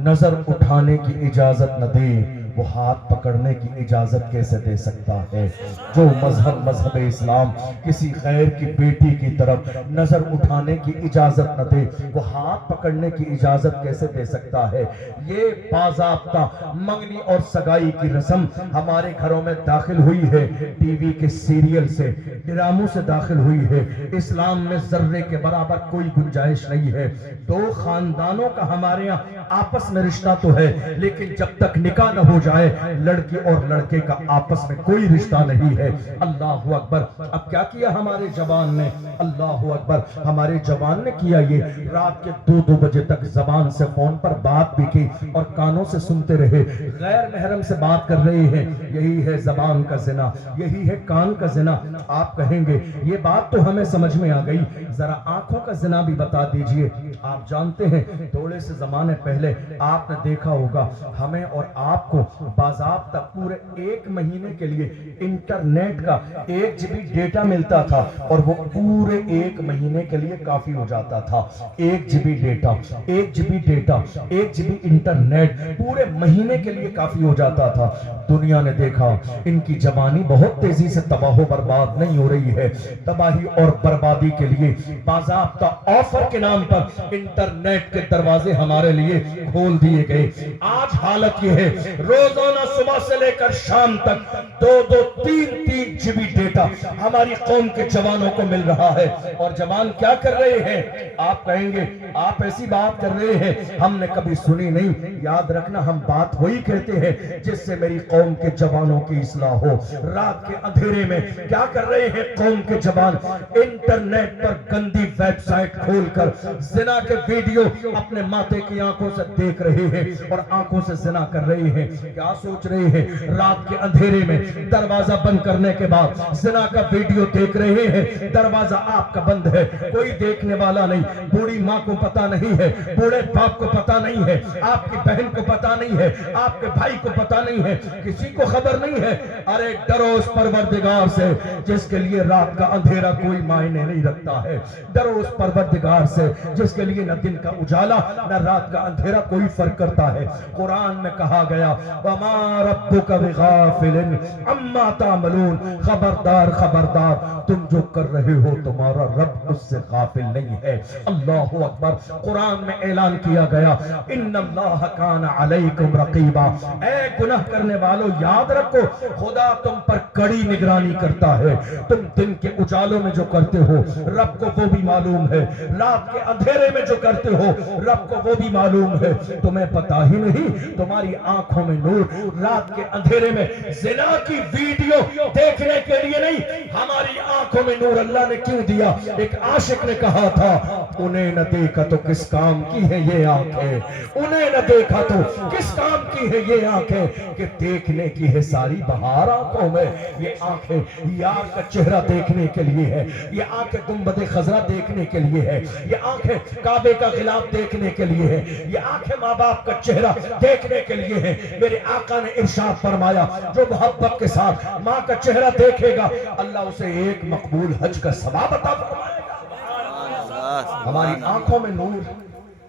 نظر اٹھانے کی اجازت نہ دے، وہ ہاتھ پکڑنے کی اجازت کیسے دے سکتا ہے؟ جو مذہب اسلام کسی غیر کی بیٹی کی طرف نظر اٹھانے کی اجازت نہ دے، وہ ہاتھ پکڑنے کی اجازت کیسے دے سکتا ہے؟ یہ باضابطہ منگنی اور سگائی کی رسم ہمارے گھروں میں داخل ہوئی ہے، ٹی وی کے سیریل سے، ڈراموں سے داخل ہوئی ہے۔ اسلام میں ذرے کے برابر کوئی گنجائش نہیں ہے۔ دو خاندانوں کا ہمارے یہاں آپس میں رشتہ تو ہے، لیکن جب تک نکاح نہ ہو جائے لڑکی اور لڑکے کا آپس میں کوئی رشتہ نہیں ہے۔ اللہ اکبر۔ اب کیا کیا ہمارے جوان نے؟ اللہ اکبر، ہمارے جوان نے کیا یہ، رات کے 2 بجے تک زبان سے فون پر بات بھی کی اور کانوں سے سنتے رہے، غیر محرم سے بات کر رہے ہیں۔ یہی ہے زبان کا زنا، یہی ہے کان کا زنا۔ آپ کہیں گے یہ بات تو ہمیں سمجھ میں آ گئی، ذرا آنکھوں کا زنا بھی بتا دیجئے۔ آپ جانتے ہیں تھوڑے سے زمانے پہلے آپ نے دیکھا ہوگا، ہمیں اور آپ کو باضابطہ پورے 1 مہینے کے لیے انٹرنیٹ کا 1 GB ڈیٹا ملتا تھا، اور وہ پورے 1 مہینے کے لیے کافی ہو جاتا تھا۔ 1 GB data, 1 GB data, 1 GB internet پورے مہینے کے لیے کافی ہو جاتا تھا۔ دنیا نے دیکھا ان کی جوانی بہت تیزی سے تباہ و برباد نہیں ہو رہی ہے، تباہی اور بربادی کے لیے باضابطہ آفر کے نام پر انٹرنیٹ کے دروازے ہمارے لیے کھول دیے گئے۔ آج حالت یہ ہے، روزانہ صبح سے لے کر شام تک 2-3 GB ڈیٹا ہماری قوم کے جوانوں کو مل رہا ہے، اور جوان کیا کر رہے ہیں؟ آپ کہیں گے آپ ایسی بات کر رہے ہیں ہم نے کبھی سنی نہیں۔ یاد رکھنا، ہم بات وہی کہتے ہیں جس سے میری قوم کے جوانوں کی اصلاح ہو۔ رات کے اندھیرے میں کیا کر رہے ہیں قوم کے جوان؟ انٹرنیٹ پر گندی ویب سائٹ کھول کر زنا کے ویڈیو اپنے ماتے کی آنکھوں سے دیکھ رہے ہیں اور آنکھوں سے زنا کر رہے ہیں۔ کیا سوچ رہے ہیں؟ رات کے اندھیرے میں دروازہ بند کرنے کے بعد زنا کا ویڈیو دیکھ رہے ہیں، دروازہ آپ کا بند ہے، کوئی دیکھنے والا نہیں، بوڑھی ماں کو پتا نہیں ہے، بوڑھے باپ کو پتا نہیں ہے، آپ کی بہن کو پتا نہیں ہے، آپ کے بھائی کو پتا نہیں ہے، کسی کو خبر نہیں ہے۔ ارے ڈرو اس پروردگار سے جس کے لیے رات کا اندھیرا کوئی معنی نہیں رکھتا ہے، ڈرو اس پروردگار سے جس کے لیے نہ دن کا اجالا نہ رات کا اندھیرا کوئی فرق کرتا ہے۔ قرآن میں کہا گیا وَمَا رَبُّكَ بِغَافِلٍ عَمَّا تَعْمَلُونَ، خبردار خبردار، تم جو کر رہے ہو تمہارا رب اس سے غافل نہیں ہے۔ اللہ اکبر۔ قرآن میں اعلان کیا گیا ان اللہ کان علیکم رقیبا، اے گناہ کرنے والو یاد رکھو خدا تم پر کڑی نگرانی کرتا ہے۔ تم دن کے اجالوں میں جو کرتے ہو رب کو وہ بھی معلوم ہے، رات کے اندھیرے میں جو کرتے ہو رب کو وہ بھی معلوم ہے۔ تمہیں پتا ہی نہیں تمہاری آنکھوں میں نور، رات کے اندھیرے میں زنا کی ویڈیو دیکھنے کے لیے نہیں، ہماری آنکھوں میں نور اللہ نے کیوں دیا؟ ایک عاشق نے کہا تھا انہیں نہ دیکھا تو کس کام کی ہے یہ آنکھیں، انہیں نہ دیکھا تو کس کام کی ہے یہ آنکھیں، کہ دیکھنے کی ہے ساری بہار آنکھوں میں۔ یہ آنکھیں یار کا چہرہ دیکھنے کے لیے ہے، یہ آنکھیں گنبد خضرا دیکھنے کے لیے ہے، یہ آنکھیں کعبے کا غلاف دیکھنے کے لیے ہے، یہ آنکھیں ماں باپ کا چہرہ دیکھنے کے لیے ہے۔ میرے آقا نے ارشاد فرمایا جو محبت کے ساتھ ماں کا چہرہ دیکھے گا اللہ اسے ایک مقبول حج کا ثواب عطا فرمائے گا۔ ہماری آنکھوں میں نور،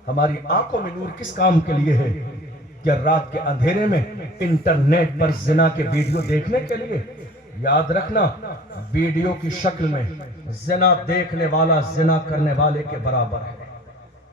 ہماری آنکھوں میں نور کس کام کے لیے ہے؟ کیا رات کے اندھیرے میں انٹرنیٹ پر زنا کے ویڈیو دیکھنے کے لیے؟ یاد رکھنا ویڈیو کی شکل میں زنا دیکھنے والا زنا کرنے والے کے برابر ہے۔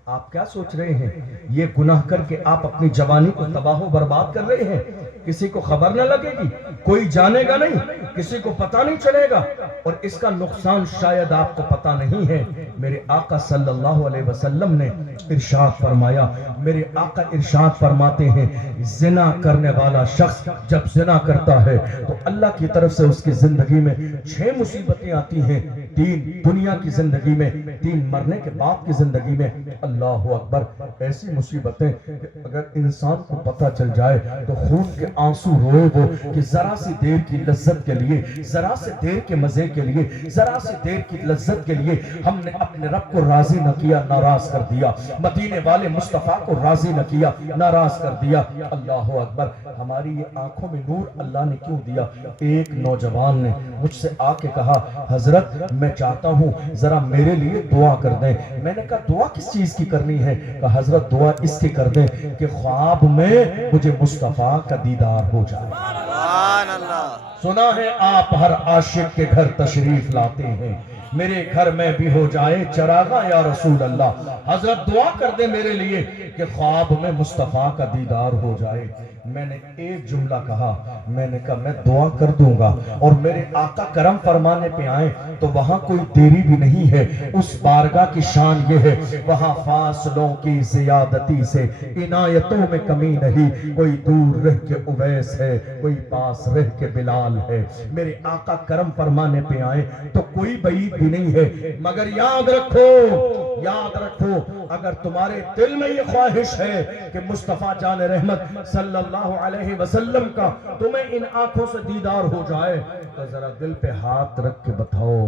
آپ کیا سوچ رہے ہیں یہ گناہ کر کے آپ اپنی جوانی کو تباہ و برباد کر رہے ہیں؟ کسی کو خبر نہ لگے گی، کوئی جانے گا نہیں، کسی کو پتہ نہیں چلے گا، اور اس کا نقصان شاید آپ کو پتہ نہیں ہے۔ میرے آقا صلی اللہ علیہ وسلم نے ارشاد فرمایا، میرے آقا ارشاد فرماتے ہیں زنا کرنے والا شخص جب زنا کرتا ہے تو اللہ کی طرف سے اس کی زندگی میں 6 مصیبتیں آتی ہیں، 3 دنیا کی زندگی میں، 3 مرنے کے بعد کی زندگی میں۔ اللہ اکبر، ایسی مصیبتیں کہ اگر انسان کو پتہ چل جائے تو خون کے آنسو روئے وہ کہ ذرا سی دیر کی لذت کے لیے، ذرا سے دیر کے مزے کے لیے، ذرا سی دیر کی لذت کے لیے ہم نے اپنے رب کو راضی نہ کیا، ناراض کر دیا، مدینے والے مصطفیٰ کو راضی نہ کیا، ناراض کر دیا۔ اللہ اکبر، ہماری یہ آنکھوں میں نور اللہ نے کیوں دیا؟ ایک نوجوان نے مجھ سے آ کے کہا حضرت میں چاہتا ہوں ذرا میرے لیے دعا کر دیں۔ میں نے کہا دعا کس چیز کی کرنی ہے؟ کہا حضرت دعا اس کی کر دیں کہ خواب میں مجھے مصطفیٰ کا دیدار ہو جائے۔ سبحان اللہ۔ سنا ہے آپ ہر عاشق کے گھر تشریف لاتے ہیں، میرے گھر میں بھی ہو جائے چراغاں یا رسول اللہ۔ حضرت دعا کر دے میرے لیے کہ خواب میں مصطفیٰ کا دیدار ہو جائے۔ میں نے ایک جملہ کہا، میں نے کہا میں دعا کر دوں گا، اور میرے آقا کرم فرمانے پہ آئیں تو وہاں کوئی دیری بھی نہیں ہے۔ اس بارگاہ کی شان یہ ہے وہاں فاصلوں کی زیادتی سے عنایتوں میں کمی نہیں، کوئی دور رہ کے اویس ہے، کوئی پاس رہ کے بلال ہے۔ میرے آقا کرم فرمانے پہ آئیں تو کوئی بعید بھی نہیں ہے، مگر یاد رکھو اگر تمہارے دل میں یہ خواہش ہے کہ مصطفیٰ جان رحمت صلی اللہ علیہ وسلم کا تمہیں ان آنکھوں سے دیدار ہو جائے تو ذرا دل پہ ہاتھ رکھ کے بتاؤ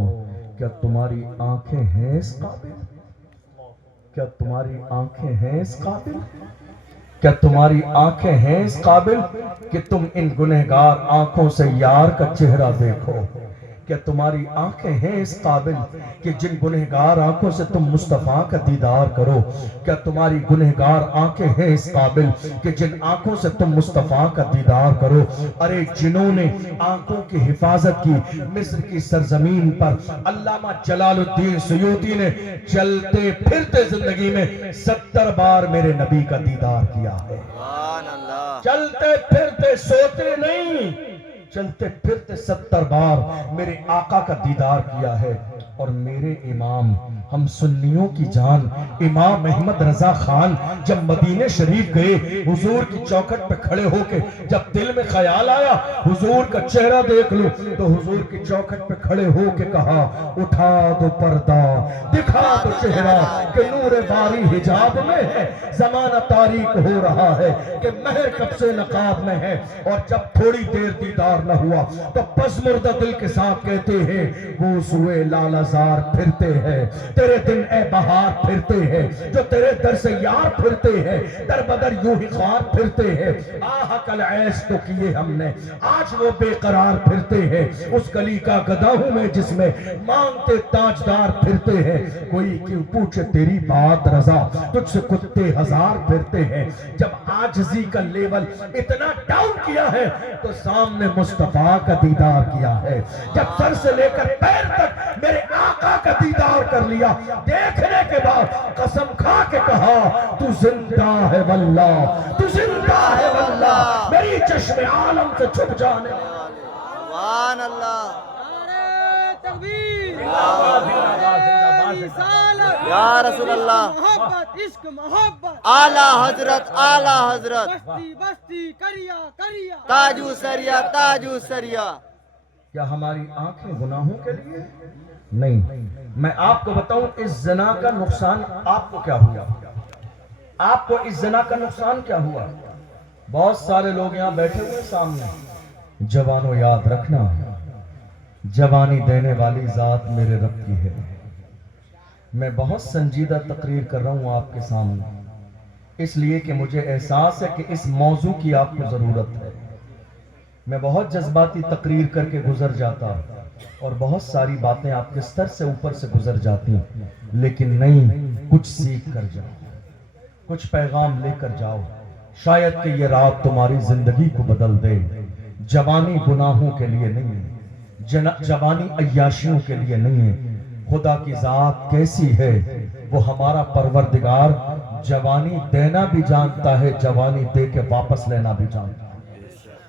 کیا تمہاری آنکھیں ہیں اس قابل؟ کیا تمہاری آنکھیں ہیں اس قابل؟ کیا تمہاری آنکھیں ہیں اس قابل کہ تم ان گنہگار آنکھوں سے یار کا چہرہ دیکھو؟ کیا تمہاری آنکھیں ہیں اس قابل کہ جن گنہگار آنکھوں سے تم مصطفیٰ کا دیدار کرو؟ کیا تمہاری گنہگار آنکھیں ہیں اس قابل کہ جن آنکھوں سے تم مصطفیٰ کا دیدار کرو؟ ارے جنہوں نے آنکھوں کی حفاظت کی، مصر کی سرزمین پر علامہ جلال الدین سیوطی نے چلتے پھرتے زندگی میں 70 بار میرے نبی کا دیدار کیا ہے۔ سبحان اللہ۔ چلتے پھرتے، سوتے نہیں، چلتے پھرتے 70 بار میرے آقا کا دیدار کیا ہے۔ اور میرے امام، ہم سنیوں کی جان امام احمد رضا خان جب مدینہ شریف گئے، حضور کی چوکھٹ پہ کھڑے ہو کے جب دل میں خیال آیا حضور کا چہرہ دیکھ لوں، تو حضور کی چوکھٹ پہ کھڑے ہو کے کہا اٹھا دو پردہ، دکھا دو چہرہ کہ نور باری حجاب میں ہے، زمانہ تاریک ہو رہا ہے کہ مہر کب سے نقاب میں ہے۔ اور جب تھوڑی دیر دیدار نہ ہوا تو پزمردہ دل کے ساتھ کہتے ہیں وہ سوئے لال ازار پھرتے ہیں، تیرے دن اے بہار پھرتے ہیں، جو تیرے در سے یار پھرتے ہیں، در بدر یوں ہی خوار پھرتے ہیں۔ آہ کل عیش تو کیے ہم نے، آج وہ بے قرار پھرتے ہیں، اس گلی کا گدھا ہوں میں جس میں مانگتے تاجدار پھرتے ہیں۔ کوئی کیوں پوچھے تیری بات رضا، تجھ سے کتے ہزار پھرتے ہیں۔ جب عاجزی کا لیول اتنا ڈاؤن کیا ہے تو سامنے مصطفیٰ کا دیدار کیا ہے۔ جب سر سے لے کر پیر تک میرے آقا کا دیدار کر لیا، دیکھنے کے بعد قسم کھا کے کہا تو زندہ ہے واللہ، تو زندہ ہے واللہ، میری چشم عالم سے چھپ جانے سبحان اللہ۔ تکبیر، یا رسول اللہ، محبت، عشق محبت، اعلی حضرت، اعلی حضرت، بستی بستی، کریا کریا، تاجو سریا، تاجو سریا۔ کیا ہماری آنکھیں گناہوں کے لیے؟ نہیں۔ میں آپ کو بتاؤں اس زنا کا نقصان آپ کو کیا ہوا؟ آپ کو اس زنا کا نقصان کیا ہوا؟ بہت سارے لوگ یہاں بیٹھے ہوئے سامنے، جوانوں یاد رکھنا جوانی دینے والی ذات میرے رب کی ہے۔ میں بہت سنجیدہ تقریر کر رہا ہوں آپ کے سامنے، اس لیے کہ مجھے احساس ہے کہ اس موضوع کی آپ کو ضرورت ہے۔ میں بہت جذباتی تقریر کر کے گزر جاتا اور بہت ساری باتیں آپ کے سر سے اوپر سے گزر جاتی، لیکن نہیں، کچھ سیکھ کر جاؤ، کچھ پیغام لے کر جاؤ، شاید کہ یہ رات تمہاری زندگی کو بدل دے۔ جوانی گناہوں کے لیے نہیں ہے، جوانی عیاشیوں کے لیے نہیں ہے۔ خدا کی ذات کیسی ہے، وہ ہمارا پروردگار جوانی دینا بھی جانتا ہے، جوانی دے کے واپس لینا بھی جانتا ہے۔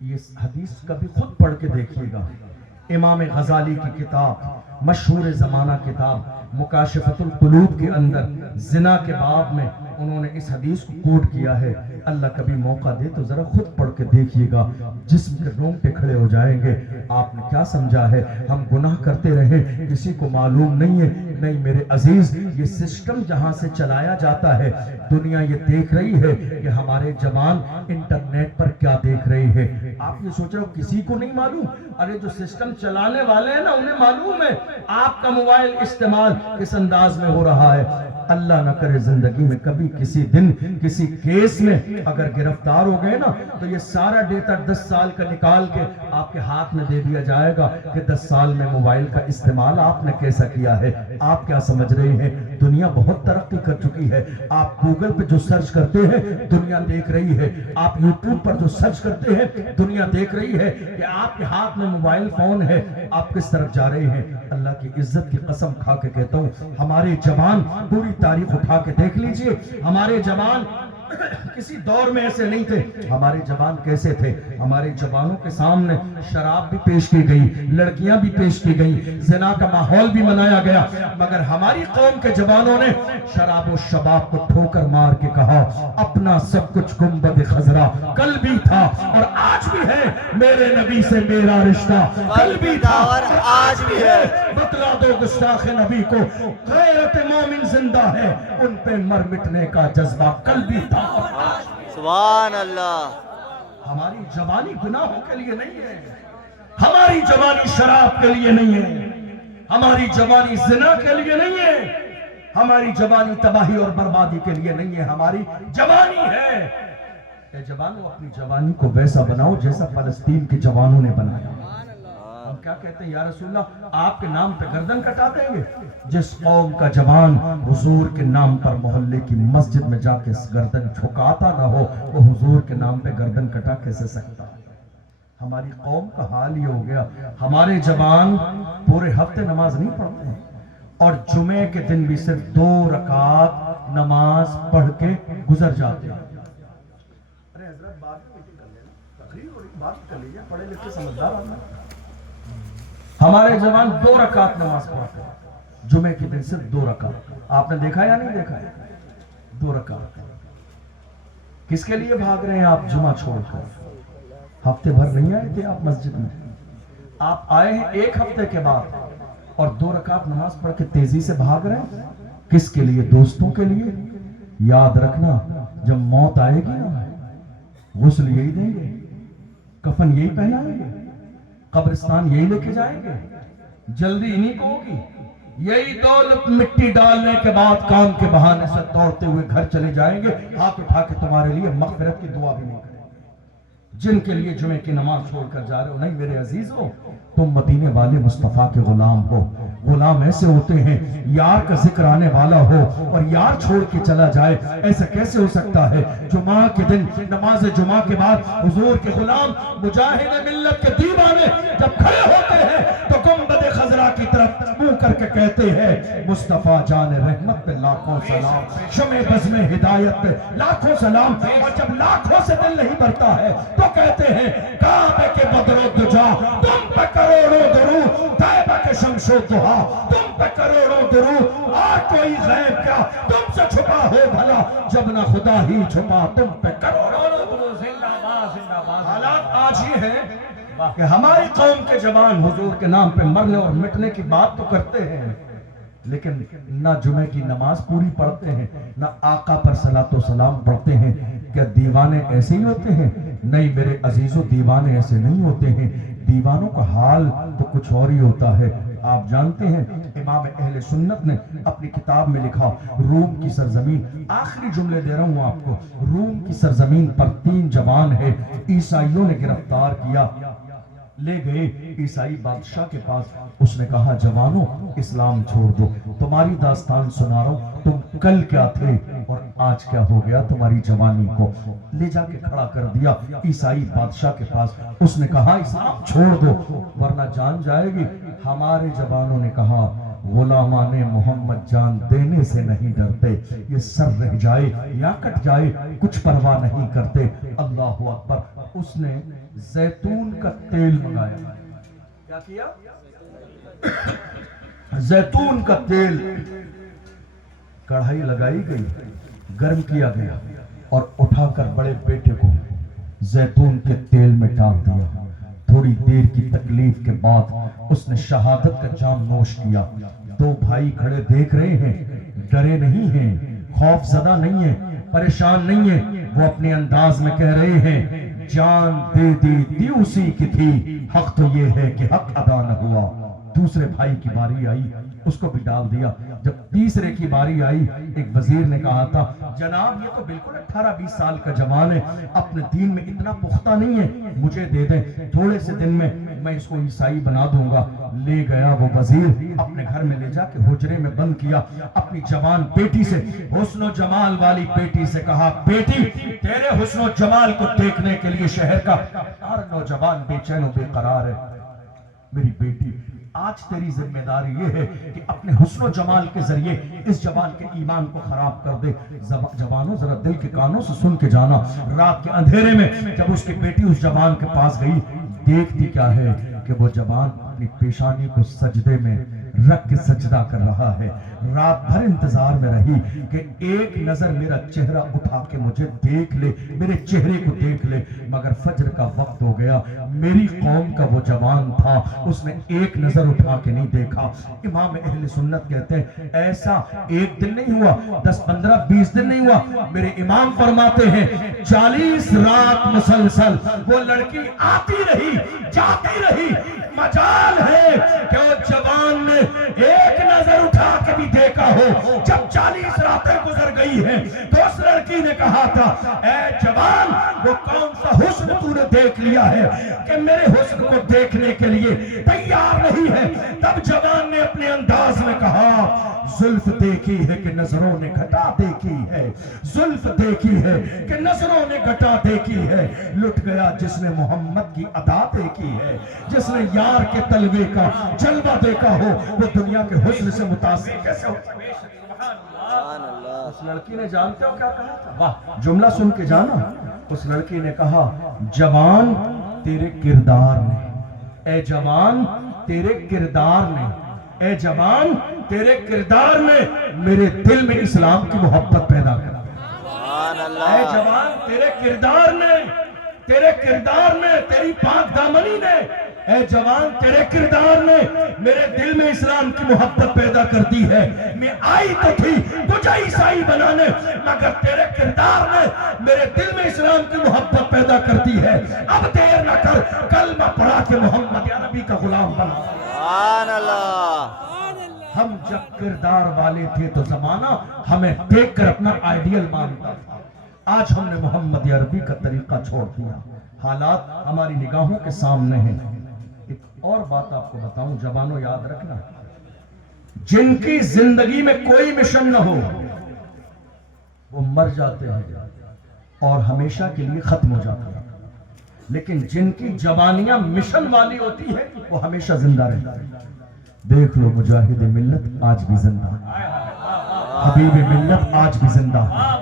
یہ حدیث کبھی خود پڑھ کے دیکھیے گا. امام غزالی کی کتاب مشہور زمانہ کتاب مکاشفۃ القلوب کے اندر زنا کے باب میں انہوں نے اس حدیث کو کوٹ کیا ہے. اللہ کبھی موقع دے تو ذرا خود پڑھ کے دیکھیے گا, جسم کے رونگٹے کھڑے ہو جائیں گے. آپ نے کیا سمجھا ہے ہم گناہ کرتے رہے کسی کو معلوم نہیں ہے؟ نہیں میرے عزیز, یہ سسٹم جہاں سے چلایا جاتا ہے دنیا یہ دیکھ رہی ہے کہ ہمارے جوان انٹرنیٹ پر کیا دیکھ رہے ہیں. آپ یہ سوچ رہے ہو کسی کو نہیں معلوم؟ ارے جو سسٹم چلانے والے ہیں نا انہیں معلوم ہے آپ کا موبائل استعمال کس انداز میں ہو رہا ہے. اللہ نہ کرے زندگی میں کبھی کسی دن کسی کیس میں اگر گرفتار ہو گئے نا تو یہ سارا ڈیٹا 10 سال کا نکال کے آپ کے ہاتھ میں دے دیا جائے گا کہ 10 سال میں موبائل کا استعمال آپ نے کیسا کیا ہے. آپ کیا سمجھ رہے ہیں دنیا بہت ترقی کر چکی ہے. آپ گوگل پہ جو سرچ کرتے ہیں دنیا دیکھ رہی ہے, آپ یوٹیوب پر جو سرچ کرتے ہیں دنیا دیکھ رہی ہے کہ آپ کے ہاتھ میں موبائل فون ہے, آپ کس طرف جا رہے ہیں. اللہ کی عزت کی قسم کھا کے کہتا ہوں ہمارے جوان پوری تاریخ اٹھا کے دیکھ لیجئے, ہمارے جوان کسی دور میں ایسے نہیں تھے. ہمارے جوان کیسے تھے؟ ہمارے جوانوں کے سامنے شراب بھی پیش کی گئی, لڑکیاں بھی پیش کی گئی, زنا کا ماحول بھی بنایا گیا, مگر ہماری قوم کے جوانوں نے شراب و شباب کو ٹھوکر مار کے کہا اپنا سب کچھ گنبد خضرا کل بھی تھا اور آج بھی ہے, میرے نبی سے میرا رشتہ کل بھی تھا اور آج بھی ہے. بتلا دو گستاخ نبی کو غیرت مومن زندہ ہے, ان پہ مر مٹنے کا جذبہ کل بھی تھا. سبحان اللہ. ہماری جوانی گناہوں کے لیے نہیں ہے, ہماری جوانی شراب کے لیے نہیں ہے, ہماری جوانی زنا کے لیے نہیں ہے, ہماری جوانی تباہی اور بربادی کے لیے نہیں ہے. ہماری جوانی ہے کہ جوانوں اپنی جوانی کو ویسا بناؤ جیسا فلسطین کے جوانوں نے بنایا. ہم کیا کہتے ہیں یا رسول اللہ آپ کے نام پہ گردن کٹا دیں گے. جس قوم کا جوان حضور کے نام پر محلے کی مسجد میں جا کے گردن جھکاتا نہ ہو وہ حضور کے نام پہ گردن کٹا کیسے سکتا ہے؟ ہماری قوم کا حال یہ ہو گیا, ہمارے جوان پورے ہفتے نماز نہیں پڑھتے ہیں اور جمعے کے دن بھی صرف 2 رکعت نماز پڑھ کے گزر جاتے ہیں. ارے حضرت بات کر لینا, تقریر ہو رہی, بات کر لیجیے, پڑھے لکھے سمجھدار آدمی. ہمارے جوان 2 رکعت نماز پڑھتے ہیں, جمعے کے دن صرف 2 رکعت. آپ نے دیکھا یا نہیں دیکھا ہے؟ 2 رکعت. کس کے لیے بھاگ رہے ہیں آپ جمعہ چھوڑ کر؟ ہفتے بھر نہیں آئے تھے آپ مسجد میں, آپ آئے ہیں 1 ہفتے کے بعد اور 2 رکعت نماز پڑھ کے تیزی سے بھاگ رہے ہیں. کس کے لیے؟ دوستوں کے لیے. یاد رکھنا جب موت آئے گی نا غسل یہی دیں گے, کفن یہی پہنائیں گے, قبرستان یہی لے کے جائیں گے, جلدی انہی کو ہوگی. یہی دولت مٹی ڈالنے کے بعد کام کے بہانے سے دوڑتے ہوئے گھر چلے جائیں گے, ہاتھ اٹھا کے تمہارے لیے مغفرت کی دعا بھی نہیں کریں گے. جن کے لیے جمعے کی نماز چھوڑ کر جا رہے ہو, نہیں میرے عزیز ہو تم مدینے والے مصطفیٰ کے غلام ہو. غلام ایسے ہوتے ہیں یار کا ذکر آنے والا ہو اور یار چھوڑ کے چلا جائے, ایسا کیسے ہو سکتا ہے؟ جمعہ کے دن نماز جمعہ کے بعد حضور کے غلام مجاہد ملت کے دیوانے جب کھڑے ہوتے ہیں تو گنبد خضرا کی طرف منہ کر کے کہتے ہیں مصطفیٰ جان رحمت پہ لاکھوں سلام, شمع بزم ہدایت پہ لاکھوں سلام. اور جب لاکھوں سے دل نہیں بھرتا ہے تو کہتے ہیں کعبے کے بدر و دجا تم پہ کروڑوں درود, طیبہ کے شمس و ضحا تم پہ کروڑوں درود, اور کوئی غیب کیا تم سے چھپا ہو بھلا, جب نہ خدا ہی چھپا تم پہ کروڑوں درود. زندہ باد زندہ باد. حالات آج ہی ہیں کہ ہماری قوم کے جوان حضور کے نام پہ مرنے اور مٹنے کی بات تو کرتے ہیں لیکن نہ جمعے کی نماز پوری پڑھتے ہیں, نہ آقا پر صلاۃ و سلام پڑھتے ہیں. کیا دیوانے ایسے ہی ہوتے ہیں؟ نہیں میرے عزیزو, دیوانے ایسے نہیں ہوتے ہیں. دیوانوں کا حال تو کچھ اور ہی ہوتا ہے. آپ جانتے ہیں امام اہل سنت نے اپنی کتاب میں لکھا روم کی سرزمین, آخری جملے دے رہا ہوں آپ کو, روم کی سرزمین پر 3 جوان ہے, عیسائیوں نے گرفتار کیا, لے گئے عیسائی بادشاہ کے پاس. اس نے کہا جوانوں اسلام چھوڑ دو, تمہاری داستان سنا رہا ہوں, تم کل کیا تھے اور آج کیا ہو گیا تمہاری جوانی کو. لے جا کے کھڑا کر دیا عیسائی بادشاہ کے پاس. اس نے کہا اسلام چھوڑ دو ورنہ جان جائے گی. ہمارے جوانوں نے کہا غلامان محمد جان دینے سے نہیں ڈرتے, یہ سر رہ جائے یا کٹ جائے کچھ پرواہ نہیں کرتے. اللہ اکبر، اس نے زیتون کا تیل منگایا. کیا کیا؟ زیتون کا تیل. کڑھائی لگائی گئی، گرم کیا گیا اور اٹھا کر بڑے بیٹے کو زیتون کے تیل میں ڈال دیا. تھوڑی دیر کی تکلیف کے بعد اس نے شہادت کا جام نوش کیا. دو بھائی کھڑے دیکھ رہے ہیں، ڈرے نہیں ہیں، خوف زدہ نہیں ہیں، پریشان نہیں ہیں. وہ اپنے انداز میں کہہ رہے ہیں جان دے دی اسی کی تھی، حق تو یہ ہے کہ حق ادا نہ ہوا. دوسرے بھائی کی باری آئی، اس کو بھی ڈال دیا. جب تیسرے کی باری آئی، ایک وزیر نے کہا تھا جناب یہ تو بالکل 18-20 سال کا جوان ہے، اپنے دین میں اتنا پختہ نہیں ہے، مجھے دے دیں، تھوڑے سے دن میں اس کو عیسائی بنا دوں گا. لے گیا وہ وزیر، اپنے گھر میں لے جا کے حجرے میں بند کیا. اپنی جوان بیٹی سے، حسن و جمال والی بیٹی سے کہا بیٹی تیرے حسن و جمال کو دیکھنے کے لیے شہر کا ہر نوجوان بے چین و بے قرار ہے. میری بیٹی آج تیری ذمہ داری یہ ہے کہ اپنے حسن و جمال کے ذریعے اس جوان کے ایمان کو خراب کر دے. جوانوں ذرا دل کے کانوں سے سن کے جانا. رات کے اندھیرے میں جب اس کی بیٹی اس جوان کے پاس گئی، دیکھتی کیا ہے کہ وہ جوان اپنی پیشانی کو سجدے میں رکھ کے سجدہ کر رہا ہے. رات بھر انتظار میں رہی کہ ایک نظر میرا چہرہ اٹھا کے مجھے دیکھ لے، میرے چہرے کو دیکھ لے. مگر فجر کا وقت ہو گیا، میری قوم کا وہ جوان تھا، اس نے ایک نظر اٹھا کے نہیں دیکھا. امام اہل سنت کہتے ہیں ایسا ایک دن نہیں ہوا، 10 15 20 دن نہیں ہوا. میرے امام فرماتے ہیں 40 رات مسلسل وہ لڑکی آتی رہی جاتی رہی. مجال ہے کہ وہ جوان نے ایک نظر اٹھا کے بھی دیکھا ہو. جب 40 راتیں گزر گئی ہیں تو اس لڑکی نے کہا تھا اے جوان وہ کون سا حسن تو نے دیکھ لیا ہے کہ میرے حسن کو دیکھنے کے لیے تیار نہیں ہے. تب جوان نے اپنے انداز میں کہا زلف دیکھی ہے کہ نظروں نے گھٹا دیکھی ہے، زلف دیکھی ہے کہ نظروں نے گھٹا دیکھی ہے. لٹ گیا جس نے محمد کی ادا دیکھی ہے، جس نے یار کے تلوے کا جلوہ دیکھا ہو وہ دنیا کے حسن سے متاثر کیسے ہو سکے. اس لڑکی نے جانتے ہو کیا کہا تھا؟ واہ جملہ سن کے جانا. اس لڑکی نے کہا جوان تیرے کردار نے، اے جوان تیرے کردار نے، اے جوان تیرے کردار نے میرے دل میں اسلام کی محبت پیدا کر. اے جوان تیرے کردار نے، تیرے کردار نے، تیری پاک دامنی نے، اے جوان تیرے کردار نے میرے دل میں اسلام کی محبت پیدا کر دی ہے. میں آئی تو تھی تجھے عیسائی بنانے، مگر تیرے کردار نے میرے دل میں اسلام کی محبت پیدا کر دی ہے. اب دیر نہ کر، کلمہ پڑھا کے محمد عربی کا غلام بنا. سبحان اللہ. ہم جب کردار والے تھے تو زمانہ ہمیں دیکھ کر اپنا آئیڈیل مانتا تھا. آج ہم نے محمد عربی کا طریقہ چھوڑ دیا، حالات ہماری نگاہوں کے سامنے ہیں. ایک اور بات آپ کو بتاؤں جوانوں یاد رکھنا، جن کی زندگی میں کوئی مشن نہ ہو وہ مر جاتے ہیں اور ہمیشہ کے لیے ختم ہو جاتے ہیں، لیکن جن کی جوانیاں مشن والی ہوتی ہے وہ ہمیشہ زندہ رہتے ہیں. دیکھ لو مجاہد ملت آج بھی زندہ ہے، حبیب ملت آج بھی زندہ ہے.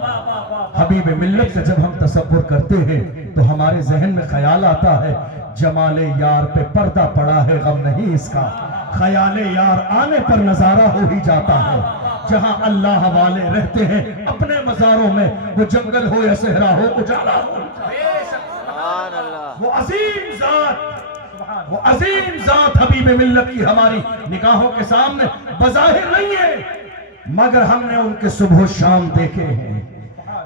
حبیب ملت کا جب ہم تصور کرتے ہیں تو ہمارے ذہن میں خیال آتا ہے جمال یار پہ پردہ پڑا ہے غم نہیں اس کا، خیال یار آنے پر نظارہ ہو ہی جاتا ہے. جہاں اللہ والے رہتے ہیں اپنے مزاروں میں، وہ جنگل ہو یا صحرا ہو اجالا ہو، وہ عظیم ذات، وہ عظیم ذات حبیب ملت کی ہماری نگاہوں کے سامنے بظاہر نہیں ہے، مگر ہم نے ان کے صبح و شام دیکھے ہیں،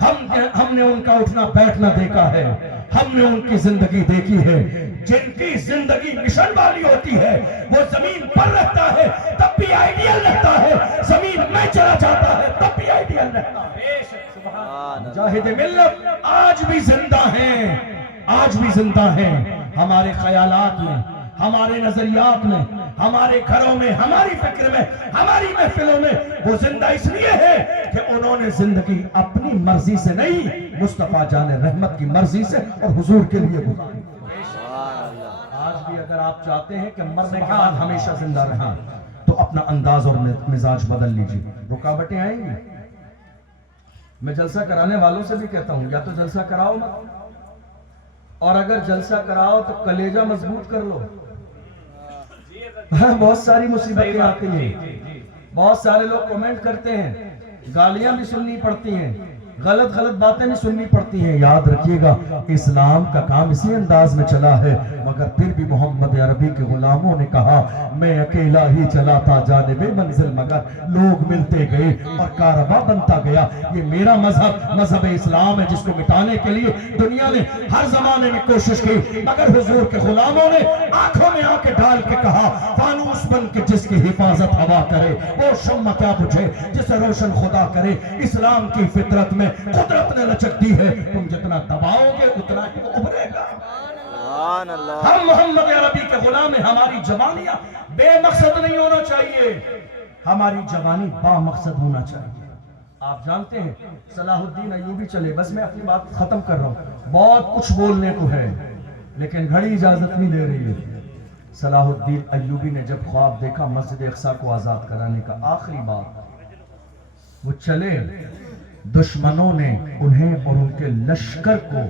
ہم نے ان کا اٹھنا بیٹھنا دیکھا ہے، ہم نے ان کی زندگی دیکھی ہے. جن کی زندگی مشن والی ہوتی ہے وہ زمین پر رہتا ہے تب بھی آئیڈیل رہتا ہے، زمین میں چلا جاتا ہے تب بھی آئیڈیل رہتا ہے. مجاہد ملت آج بھی زندہ ہیں، آج بھی زندہ ہیں. ہمارے خیالات میں، ہمارے نظریات میں، ہمارے گھروں میں، ہماری فکر میں، ہماری محفلوں میں وہ زندہ اس لیے ہے کہ انہوں نے زندگی اپنی مرضی سے نہیں، مصطفیٰ جان رحمت کی مرضی سے اور حضور کے لیے گزاری. آج بھی اگر آپ چاہتے ہیں کہ مرنے کے بعد ہمیشہ زندہ رہیں تو اپنا انداز اور مزاج بدل لیجئے. رکاوٹیں آئیں گی. میں جلسہ کرانے والوں سے بھی کہتا ہوں یا تو جلسہ کراؤ مت، اور اگر جلسہ کراؤ تو کلیجہ مضبوط کر لو. ہاں بہت ساری مصیبتیں آتی ہیں, بہت سارے لوگ کمنٹ کرتے ہیں, گالیاں بھی سننی پڑتی ہیں, غلط باتیں بھی سننی پڑتی ہیں. یاد رکھیے گا اسلام کا کام اسی انداز میں چلا ہے, مگر پھر بھی محمد عربی کے غلاموں نے کہا میں اکیلا ہی چلا تھا جانب منزل, مگر لوگ ملتے گئے اور کارواں بنتا گیا. یہ میرا مذہب اسلام ہے جس کو مٹانے کے لیے دنیا نے ہر زمانے میں کوشش کی, مگر حضور کے غلاموں نے آنکھوں میں آنکھیں ڈال کے کہا فانوس بن کے جس کی حفاظت ہوا کرے وہ شمع کیا بجھے جسے روشن خدا کرے. اسلام کی فطرت میں قدرت نے لچک دی ہے, تم جتنا دباؤ گے اتنا ہی ابھرے گا. سبحان اللہ. ہم محمد عربی کے غلام ہیں. ہماری جوانیاں بے مقصد نہیں ہونا چاہیے, ہماری جوانی با مقصد ہونا چاہیے. آپ جانتے ہیں صلاح الدین ایوبی چلے, بس میں اپنی بات ختم کر رہا ہوں, بہت کچھ بولنے کو ہے لیکن گھڑی اجازت نہیں دے رہی ہے. صلاح الدین ایوبی نے جب خواب دیکھا مسجد اقصی کو آزاد کرانے کا, آخری بات وہ چلے, دشمنوں نے انہیں اور ان کے لشکر کو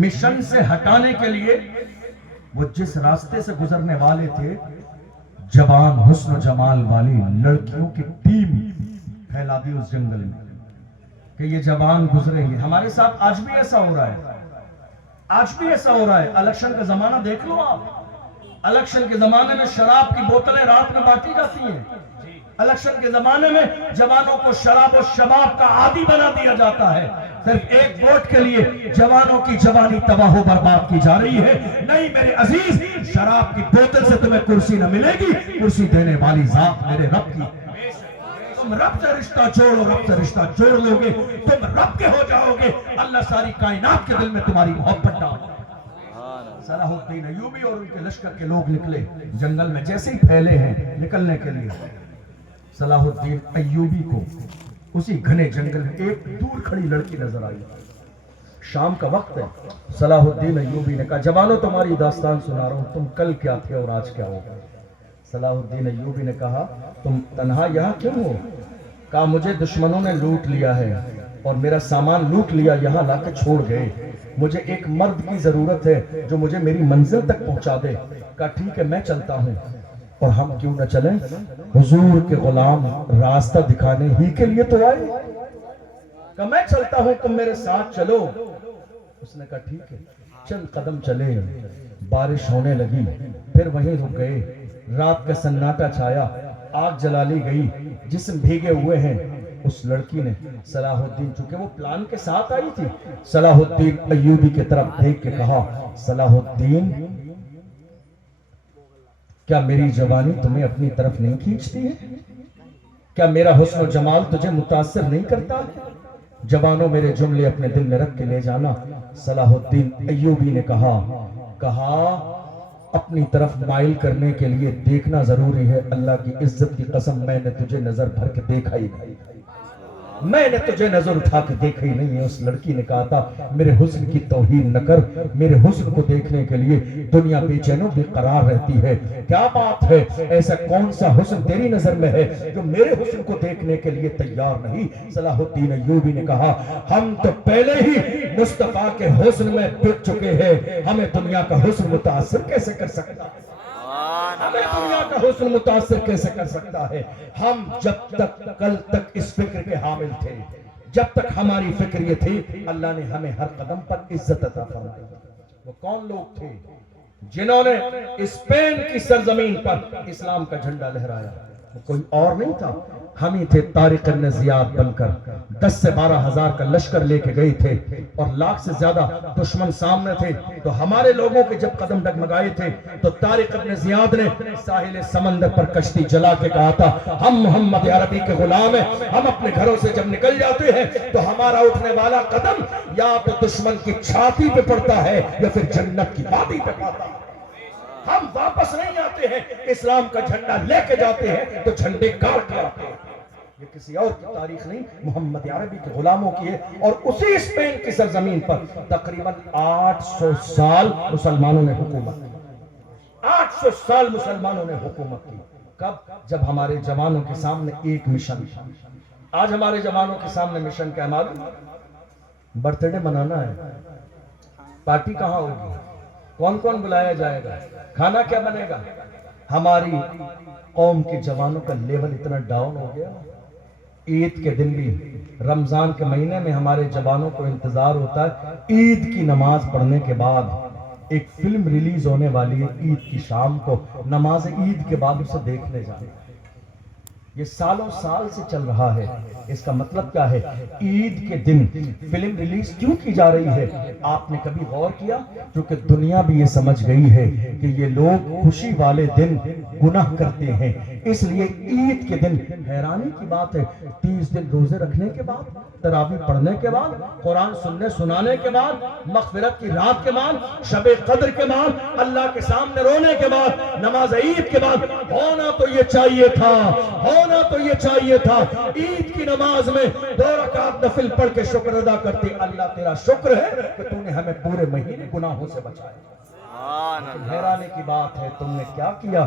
مشن سے ہٹانے کے لیے وہ جس راستے سے گزرنے والے تھے, جوان حسن و جمال والی لڑکیوں کی ٹیم پھیلا دی اس جنگل میں کہ یہ جوان گزریں گے. ہمارے ساتھ آج بھی ایسا ہو رہا ہے, آج بھی ایسا ہو رہا ہے. الیکشن کا زمانہ دیکھ لو آپ, الیکشن کے زمانے میں شراب کی بوتلیں رات میں بانٹی جاتی ہیں. الیکشن کے زمانے میں جوانوں کو شراب و شباب کا عادی بنا دیا جاتا ہے. صرف ایک ووٹ کے لیے جوانوں کی جوانی تباہ و برباد کی جا رہی ہے. نہیں میرے عزیز, شراب کی بوتل سے تمہیں کرسی نہ ملے گی, کرسی دینے والی ذات میرے رب کی. تم رب سے رشتہ جوڑو, رب سے رشتہ جوڑ لو گے, تم رب کے ہو جاؤ گے. اللہ ساری کائنات کے دل میں تمہاری محبت ڈالے. صلاح الدین ایوبی اور ان کے لشکر کے لوگ نکلے جنگل میں, جیسے ہی پھیلے ہیں نکلنے کے لیے, صلاح الدین ایوبی کو اسی گھنے جنگل میں ایک دور کھڑی لڑکی نظر آئی. شام کا وقت ہے. صلاح الدین ایوبی نے کہا جوانوں تمہاری داستان سنا رہا ہوں, تم کل کیا تھے اور آج کیا ہو. صلاح الدین ایوبی نے کہا تم تنہا یہاں کیوں ہو. کہا مجھے دشمنوں نے لوٹ لیا ہے اور میرا سامان لوٹ لیا, یہاں لا کے چھوڑ گئے. مجھے ایک مرد کی ضرورت ہے جو مجھے میری منزل تک پہنچا دے. کہا ٹھیک ہے میں چلتا ہوں. اور ہم کیوں نہ چلیں, حضور کے غلام راستہ دکھانے ہی کے لیے تو آئے. کہا میں چلتا ہوں تم میرے ساتھ چلو. اس نے کہا ٹھیک ہے. چند قدم چلے, بارش ہونے لگی, پھر وہیں رک گئے. رات کا سناٹا چھایا, آگ جلا لی گئی, جسم بھیگے ہوئے ہیں. اس لڑکی نے صلاح الدین, چونکہ وہ پلان کے ساتھ آئی تھی, صلاح الدین ایوبی کی طرف دیکھ کے کہا صلاح الدین کیا میری جوانی تمہیں اپنی طرف نہیں کھینچتی ہے؟ کیا میرا حسن و جمال تجھے متاثر نہیں کرتا؟ جوانوں میرے جملے اپنے دل میں رکھ کے لے جانا. صلاح الدین ایوبی نے کہا اپنی طرف مائل کرنے کے لیے دیکھنا ضروری ہے. اللہ کی عزت کی قسم میں نے تجھے نظر بھر کے دیکھا ہی نہیں, میں نے تجھے نظر اٹھا کے دیکھا ہی نہیں ہے. اس لڑکی نے کہا تھا میرے حسن کی توہین نہ کر, میرے حسن کو دیکھنے کے لیے دنیا بے چین و بے قرار رہتی ہے. کیا بات ہے, ایسا کون سا حسن تیری نظر میں ہے جو میرے حسن کو دیکھنے کے لیے تیار نہیں؟ صلاح الدین ایوبی نے کہا ہم تو پہلے ہی مصطفیٰ کے حسن میں بک چکے ہیں, ہمیں دنیا کا حسن متاثر کیسے کر سکتا ہے؟ ہمیں دنیا کا حسن متاثر کیسے کر سکتا ہے؟ ہم جب تک کل تک اس فکر کے حامل تھے, جب تک ہماری فکر یہ تھی, اللہ نے ہمیں ہر قدم پر عزت عطا فرمائی. وہ کون لوگ تھے جنہوں نے اسپین کی سرزمین پر اسلام کا جھنڈا لہرایا؟ وہ کوئی اور نہیں تھا, ہم ہی تھے. طارق ابن زیاد بن کر 10 سے 12 ہزار کا لشکر لے کے گئے تھے اور لاکھ سے زیادہ دشمن سامنے تھے. تو ہمارے لوگوں کے جب قدم ڈگمگائے تھے تو طارق ابن زیاد نے ساحل سمندر پر کشتی جلا کے کہا تھا ہم محمد عربی کے غلام ہیں, ہم اپنے گھروں سے جب نکل جاتے ہیں تو ہمارا اٹھنے والا قدم یا تو دشمن کی چھاتی پہ پڑتا ہے یا پھر جنت کی وادی پہ پڑتا ہے. ہم واپس نہیں آتے ہیں, اسلام کا جھنڈا لے کے جاتے ہیں تو جھنڈے کاٹ کے آتے ہیں. یہ کسی اور کی تاریخ نہیں, محمد عربی کے غلاموں کی ہے. اور اسی اسپین کی سرزمین پر تقریباً 800 سال مسلمانوں نے حکومت کی. 800 سال مسلمانوں نے حکومت کی. کب؟ جب ہمارے جوانوں کے سامنے ایک مشن تھا. آج ہمارے جوانوں کے سامنے مشن کیا معلوم؟ برتھ ڈے منانا ہے پارٹی کہاں ہوگی؟ کون کون بلایا جائے گا؟ کھانا کیا بنے گا؟ ہماری قوم کے جوانوں کا لیول اتنا ڈاؤن ہو گیا، عید کے دن بھی رمضان کے مہینے میں ہمارے جوانوں کو انتظار ہوتا ہے عید کی نماز پڑھنے کے بعد ایک فلم ریلیز ہونے والی ہے عید کی شام کو، نماز عید کے بعد اسے دیکھنے جانا۔ یہ سالوں سال سے چل رہا ہے۔ اس کا مطلب کیا ہے؟ عید کے دن فلم ریلیز کیوں کی جا رہی ہے؟ آپ نے کبھی غور کیا؟ کیونکہ دنیا بھی یہ سمجھ گئی ہے کہ یہ لوگ خوشی والے دن گناہ کرتے ہیں، اس لیے عید کے دن حیرانی کی بات ہے 30 دن روزے رکھنے کے بعد، تراویح پڑھنے کے بعد، قرآن سننے سنانے کے بعد، مغفرت کی رات کے بعد، شب قدر کے بعد، اللہ کے سامنے رونے کے بعد، نماز عید کے بعد ہونا تو یہ چاہیے تھا، ہونا تو یہ چاہیے تھا عید کی نماز میں 2 رکعت نفل پڑھ کے شکر ادا کرتے، اللہ تیرا شکر ہے کہ تو نے ہمیں پورے مہینے گناہوں سے بچایا۔ حیرانے کی بات ہے تم نے کیا کیا؟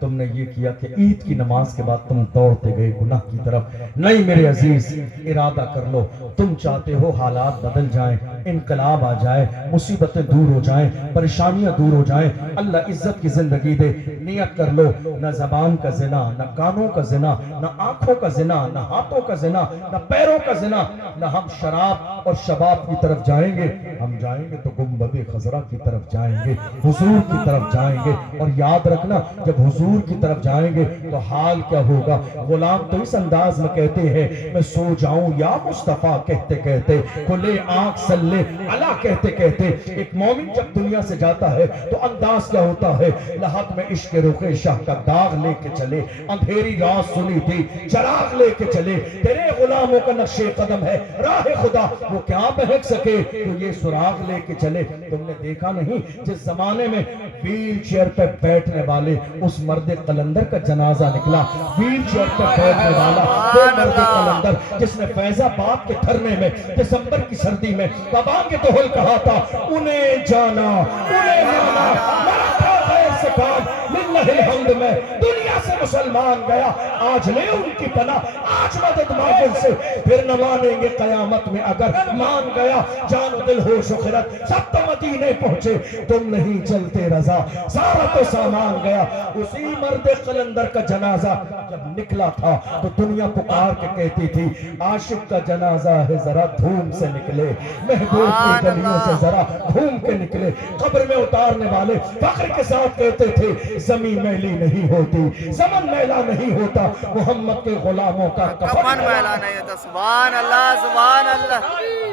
تم نے یہ کیا کہ عید کی نماز کے بعد تم دوڑتے گئے گناہ کی طرف۔ نہیں میرے عزیز، ارادہ کر لو، تم چاہتے ہو حالات بدل جائیں، انقلاب آ جائے، مصیبتیں دور ہو جائیں، پریشانیاں دور ہو جائیں، اللہ عزت کی زندگی دے، نیت کر لو نہ زبان کا زنا، نہ کانوں کا زنا، نہ آنکھوں کا زنا، نہ ہاتھوں کا زنا، نہ پیروں کا زنا، نہ ہم شراب اور شباب کی طرف جائیں گے، ہم جائیں گے تو گنبد خضرا کی طرف جائیں گے، حضور کی طرف جائیں گے۔ اور یاد رکھنا جب حضور کی طرف جائیں گے تو حال کیا ہوگا؟ غلام تو اس انداز میں کہتے ہیں میں سو جاؤں یا مصطفیٰ کہتے کہتے، کھلے آنکھ صلی علی کہتے کہتے۔ ایک مومن جب دنیا سے جاتا ہے تو انداز کیا ہوتا ہے؟ لحد میں عشق رخ شاہ کا داغ لے کے چلے، اندھیری رات سنی تھی چراغ لے کے چلے، تیرے غلاموں کا نقش قدم ہے راہ خدا، وہ کیا بہک سکے تو یہ سراغ لے کے چلے۔ تم نے دیکھا نہیں جس زمانے میں ویل چیئر پہ بیٹھنے والے اس مرد قلندر کا جنازہ نکلا، ویل چیئر پہ بیٹھنے والا وہ مرد قلندر جس نے فیض آباد کے دھرنے میں دسمبر کی سردی میں وبا کے دہل کہا تھا انہیں جانا انہیں مانا، مرا تھا غیر سے کام للہ الحمد میں دنیا سے مسلمان گیا، آج لے ان کی پناہ، آج مدد مانگن سے پھر نہ مانیں گے قیامت میں اگر مان گیا، جان و دل ہوش و خرد سب تو مدینے پہنچے، تم نہیں چلتے رضا سارا تو سامان گیا۔ اسی مرد قلندر کا جنازہ جب نکلا تھا تو دنیا پکار کے کہتی تھی عاشق کا جنازہ ہے ذرا دھوم سے نکلے، محبوب کی گلیوں سے ذرا گھوم کے نکلے۔ قبر میں اتارنے والے فخر کے ساتھ کہتے تھے زمین میلی نہیں ہوتی، زمن میلا نہیں ہوتا، محمد کے غلاموں کا کفن میلا نہیں ہوتا۔ سبحان اللہ سبحان اللہ،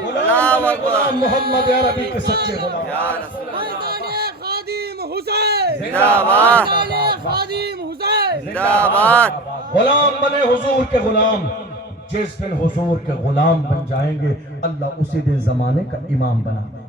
اللہ اکبر، غلام محمد عربی کے سچے غلام۔ یا رسول اللہ، میدان خادم حسین، زندہ باد، میدان خادم حسین، زندہ باد۔ غلام بنے حضور کے غلام، جس دن حضور کے غلام بن جائیں گے اللہ اسی دن زمانے کا امام بنا دے۔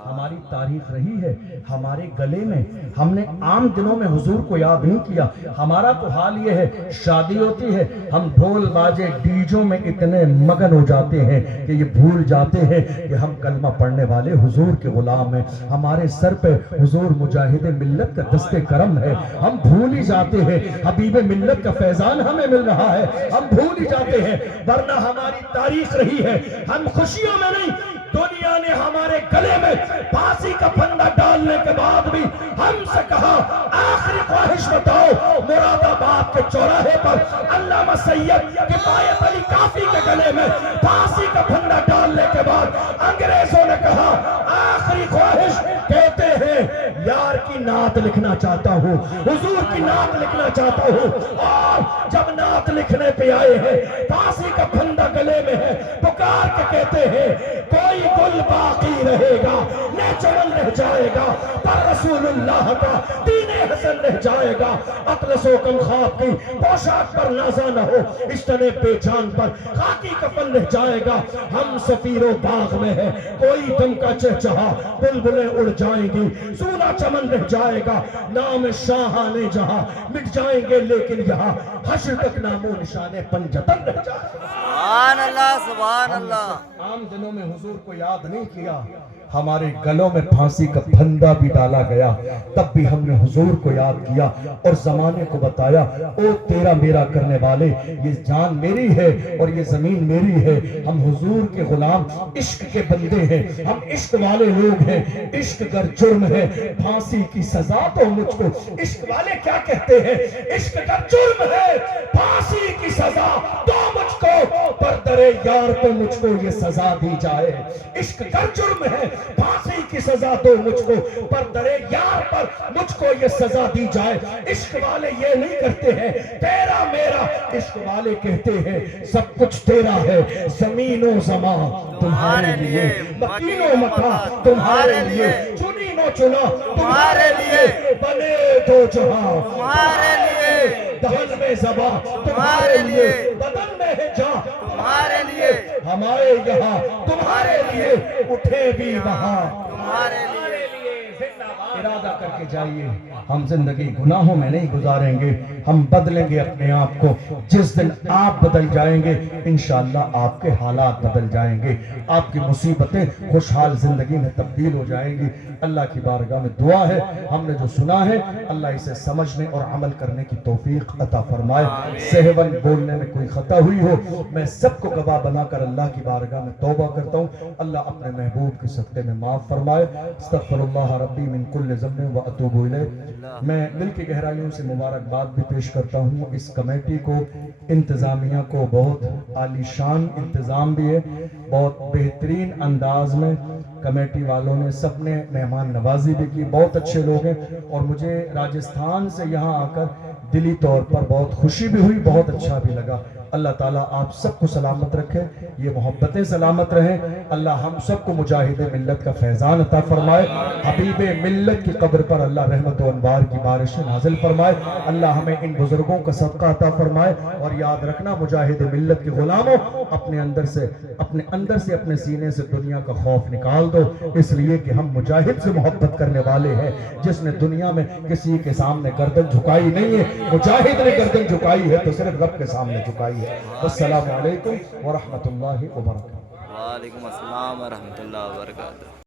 ہماری تاریخ رہی ہے ہمارے گلے میں، ہم نے عام دنوں میں حضور کو یاد نہیں کیا۔ ہمارا تو حال یہ ہے شادی ہوتی ہے ہم ڈھول باجے ڈیجوں میں اتنے مگن ہو جاتے ہیں کہ یہ بھول جاتے ہیں کہ ہم کلمہ پڑھنے والے حضور کے غلام ہیں، ہمارے سر پہ حضور مجاہد ملت کا دست کرم ہے، ہم بھول ہی جاتے ہیں حبیب ملت کا فیضان ہمیں مل رہا ہے، ہم بھول ہی جاتے ہیں۔ ورنہ ہماری تاریخ رہی ہے ہم خوشیوں میں نہیں، دنیا نے ہمارے گلے میں پھانسی کا پھندا ڈالنے کے بعد بھی ہم سے کہا آخری خواہش بتاؤ، مراد آباد کے چوراہے پر علامہ سید کفایت علی کافی کے گلے میں پھانسی کا پھندا ڈالنے کے بعد انگریزوں نے کہا آخری خواہش، کہتے ہیں یار کی نعت لکھنا چاہتا ہوں، حضور کی نعت لکھنا چاہتا ہوں، اور جب نعت لکھنے پہ آئے ہیں پھانسی کا پھندا گلے میں ہے، پکار کے کہتے ہیں کوئی گل باقی رہے گا نہ چمن رہ جائے گا، پر رسول اللہ کا دین حسن رہ جائے گا، اطلس و کم خواب کی پوشاک پر نازا نہ ہو، اشتنے بے جان پر خاکی کفن رہ جائے گا، ہم سفیر و باغ میں ہے کوئی دم کا چہچہا، بلبلیں اڑ جائیں گی، سونا چمن رہ جائے گا، نام شاہانے جہاں مٹ جائیں گے لیکن یہاں حشر تک نام و نشانے پنجتن رہ جائے گا۔ سبحان اللہ سبحان اللہ۔ عام دنوں میں حضور کو یاد نہیں کیا، ہمارے گلوں میں پھانسی کا پھندا بھی ڈالا گیا، تب بھی ہم نے حضور کو یاد کیا اور زمانے کو بتایا، او تیرا میرا کرنے والے، یہ جان میری ہے اور یہ زمین میری ہے، ہم حضور کے غلام عشق کے بندے ہیں، ہم عشق والے لوگ ہیں، عشق گر جرم ہے پھانسی کی سزا تو مجھ کو، عشق والے کیا کہتے ہیں، عشق گر جرم ہے پھانسی کی سزا تو مجھ کو، پر در یار پہ مجھ کو یہ سزا دی جائے، عشق گر جرم ہے پھانسی کی سزا تو مجھ کو، پر در یار پر مجھ کو یہ سزا دی جائے، عشق والے یہ نہیں کرتے ہیں تیرا میرا، عشق والے کہتے ہیں سب کچھ تیرا ہے، زمین و زمان تمہارے لیے، مکین و مکان تمہارے لیے، چنی نو چنا تمہارے لیے، بنے دو جہاں تمہارے لیے، دہن میں زباں تمہارے لیے، بدن میں ہے جان تمہارے لیے، ہمارے یہاں تمہارے لیے، اٹھے بھی وہاں تمہارے لیے۔ ارادہ کر کے جائیے، ہم زندگی گناہوں میں نہیں گزاریں گے، ہم بدلیں گے اپنے آپ کو، جس دن آپ بدل جائیں گے انشاءاللہ آپ کے حالات بدل جائیں گے، آپ کی مصیبتیں خوشحال زندگی میں تبدیل ہو جائیں گی۔ اللہ کی بارگاہ میں دعا ہے، ہم نے جو سنا ہے اللہ اسے سمجھنے اور عمل کرنے کی توفیق عطا فرمائے، سہون بولنے میں کوئی خطا ہوئی ہو میں سب کو گواہ بنا کر اللہ کی بارگاہ میں توبہ کرتا ہوں، اللہ اپنے محبوب کے صدقے میں معاف فرمائے، استغفر اللہ ربی من کل ذنب و اتوب الیہ۔ میں دل کی گہرائیوں سے مبارکباد بھی پیش کرتا ہوں اس کمیٹی کو، انتظامیہ کو، بہت عالی شان انتظام بھی ہے، بہت بہترین انداز میں کمیٹی والوں نے سب نے مہمان نوازی بھی کی، بہت اچھے لوگ ہیں، اور مجھے راجستھان سے یہاں آ کر دلی طور پر بہت خوشی بھی ہوئی، بہت اچھا بھی لگا۔ اللہ تعالیٰ آپ سب کو سلامت رکھے، یہ محبتیں سلامت رہیں، اللہ ہم سب کو مجاہد ملت کا فیضان عطا فرمائے، حبیب ملت کی قبر پر اللہ رحمت و انوار کی بارشیں نازل فرمائے، اللہ ہمیں ان بزرگوں کا صدقہ عطا فرمائے، اور یاد رکھنا مجاہد ملت کے غلاموں اپنے اندر سے اپنے سینے سے دنیا کا خوف نکال دو، اس لیے کہ ہم مجاہد سے محبت کرنے والے ہیں، جس نے دنیا میں کسی کے سامنے گردن جھکائی نہیں ہے، مجاہد نے گردن جھکائی ہے تو صرف رب کے سامنے جھکائی ہے۔ السلام علیکم ورحمۃ اللہ وبرکاتہ۔ وعلیکم السلام ورحمۃ اللہ وبرکاتہ۔